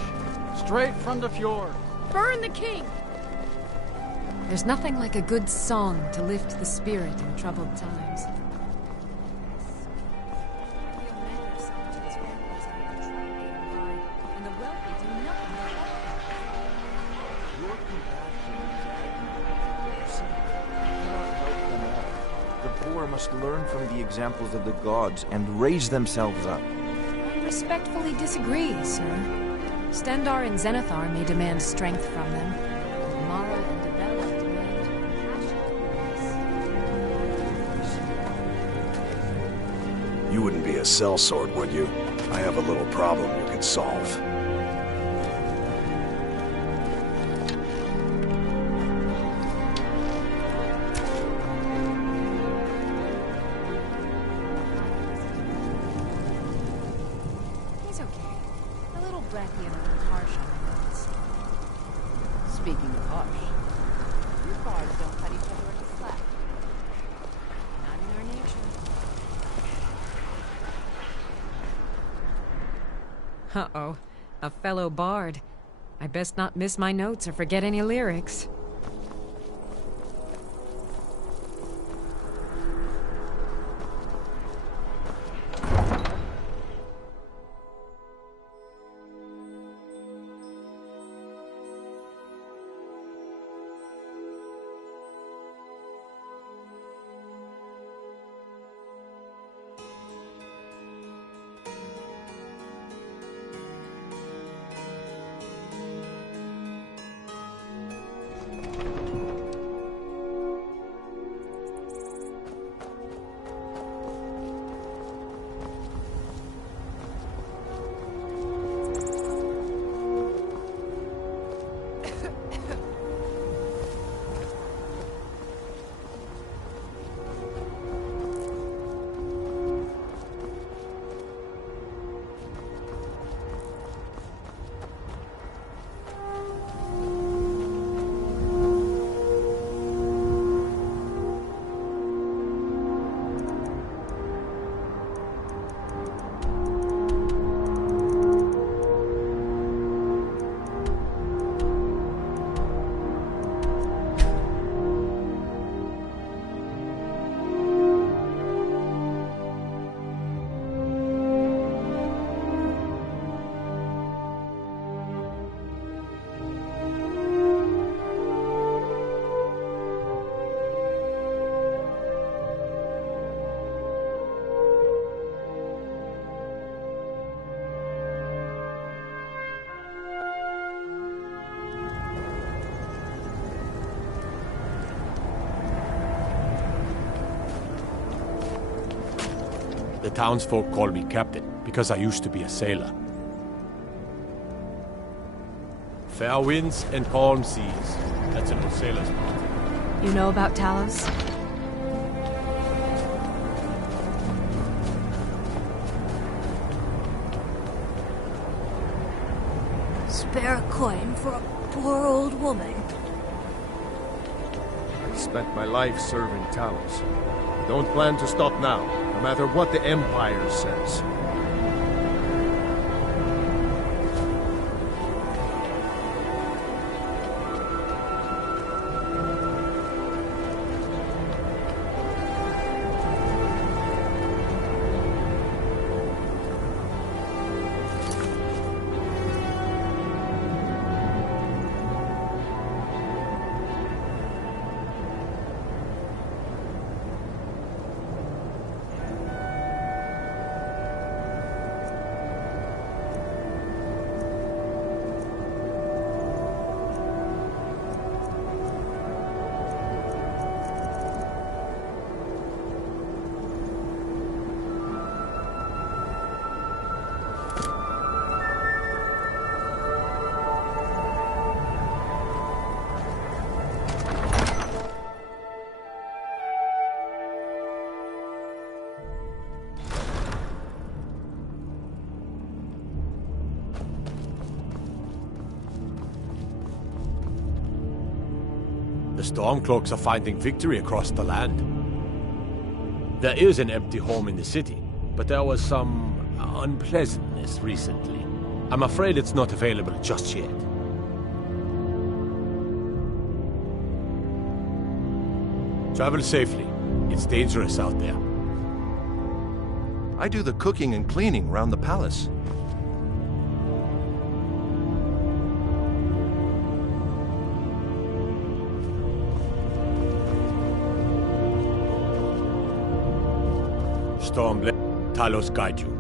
straight from the fjord. Burn the king! There's nothing like a good song to lift the spirit in troubled times. The poor must learn from the examples of the gods and raise themselves up. I respectfully disagree, sir. Stendarr and Zenithar may demand strength from them. Mara and Devella demand compassion. You wouldn't be a sellsword, would you? I have a little problem you could solve. He's okay. A little breathy and a little harsh on the notes. Speaking of harsh, you bards don't cut each other any slack. Not in our nature. Uh-oh. A fellow bard. I best not miss my notes or forget any lyrics. townsfolk call me captain, because I used to be a sailor. Fair winds and calm seas. That's an old sailor's motto. You know about Talos? Spare a coin for a poor old woman. I spent my life serving Talos. I don't plan to stop now, no matter what the Empire says. The Stormcloaks are finding victory across the land. There is an empty home in the city, but there was some unpleasantness recently. I'm afraid it's not available just yet. Travel safely. It's dangerous out there. I do the cooking and cleaning around the palace. Storm, let Talos guide you.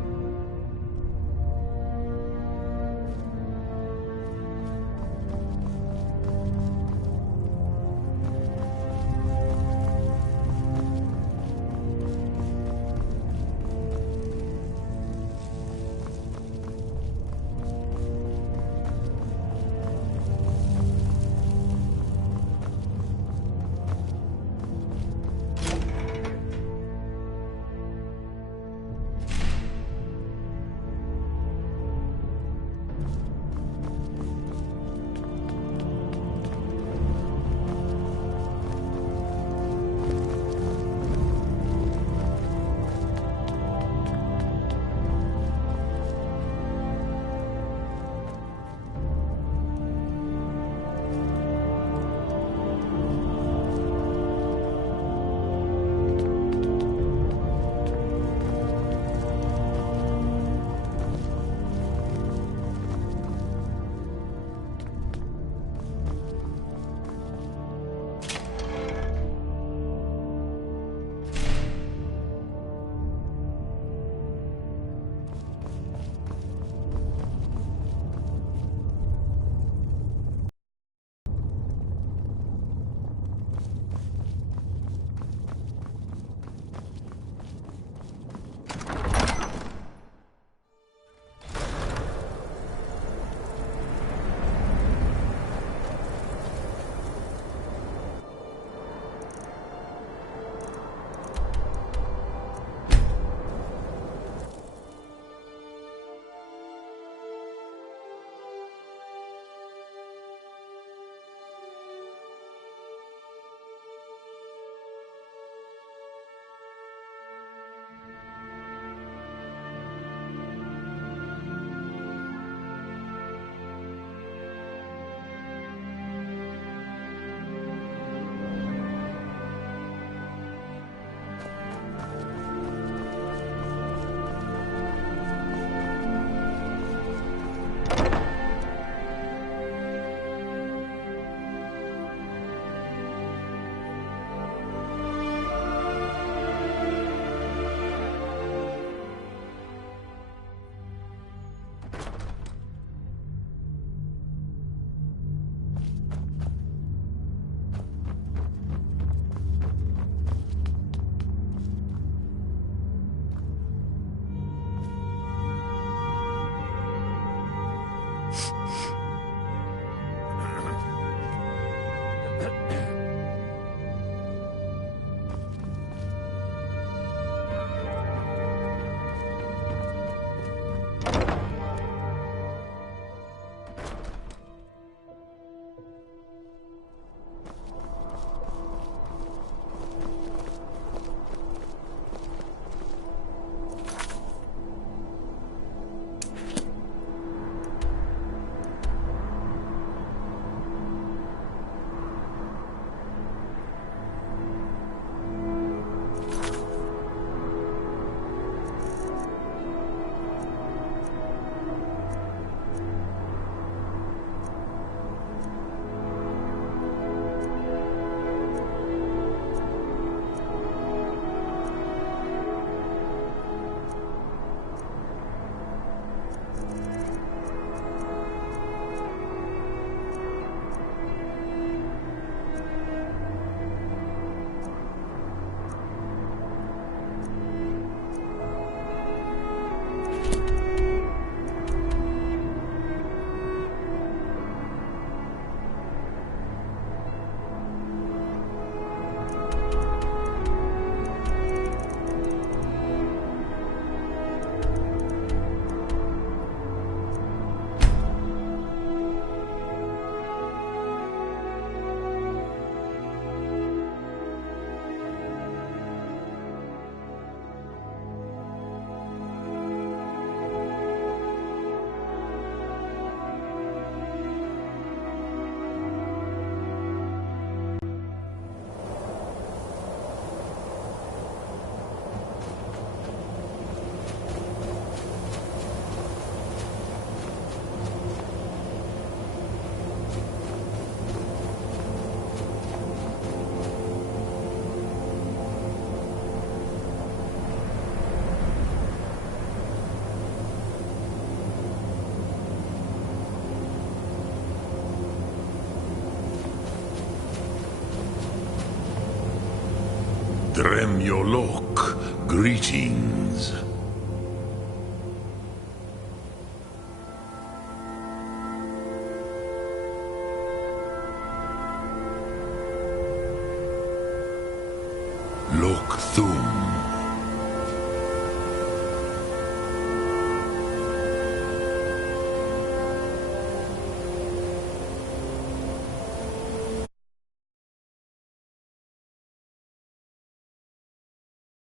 Dremyolok, greetings.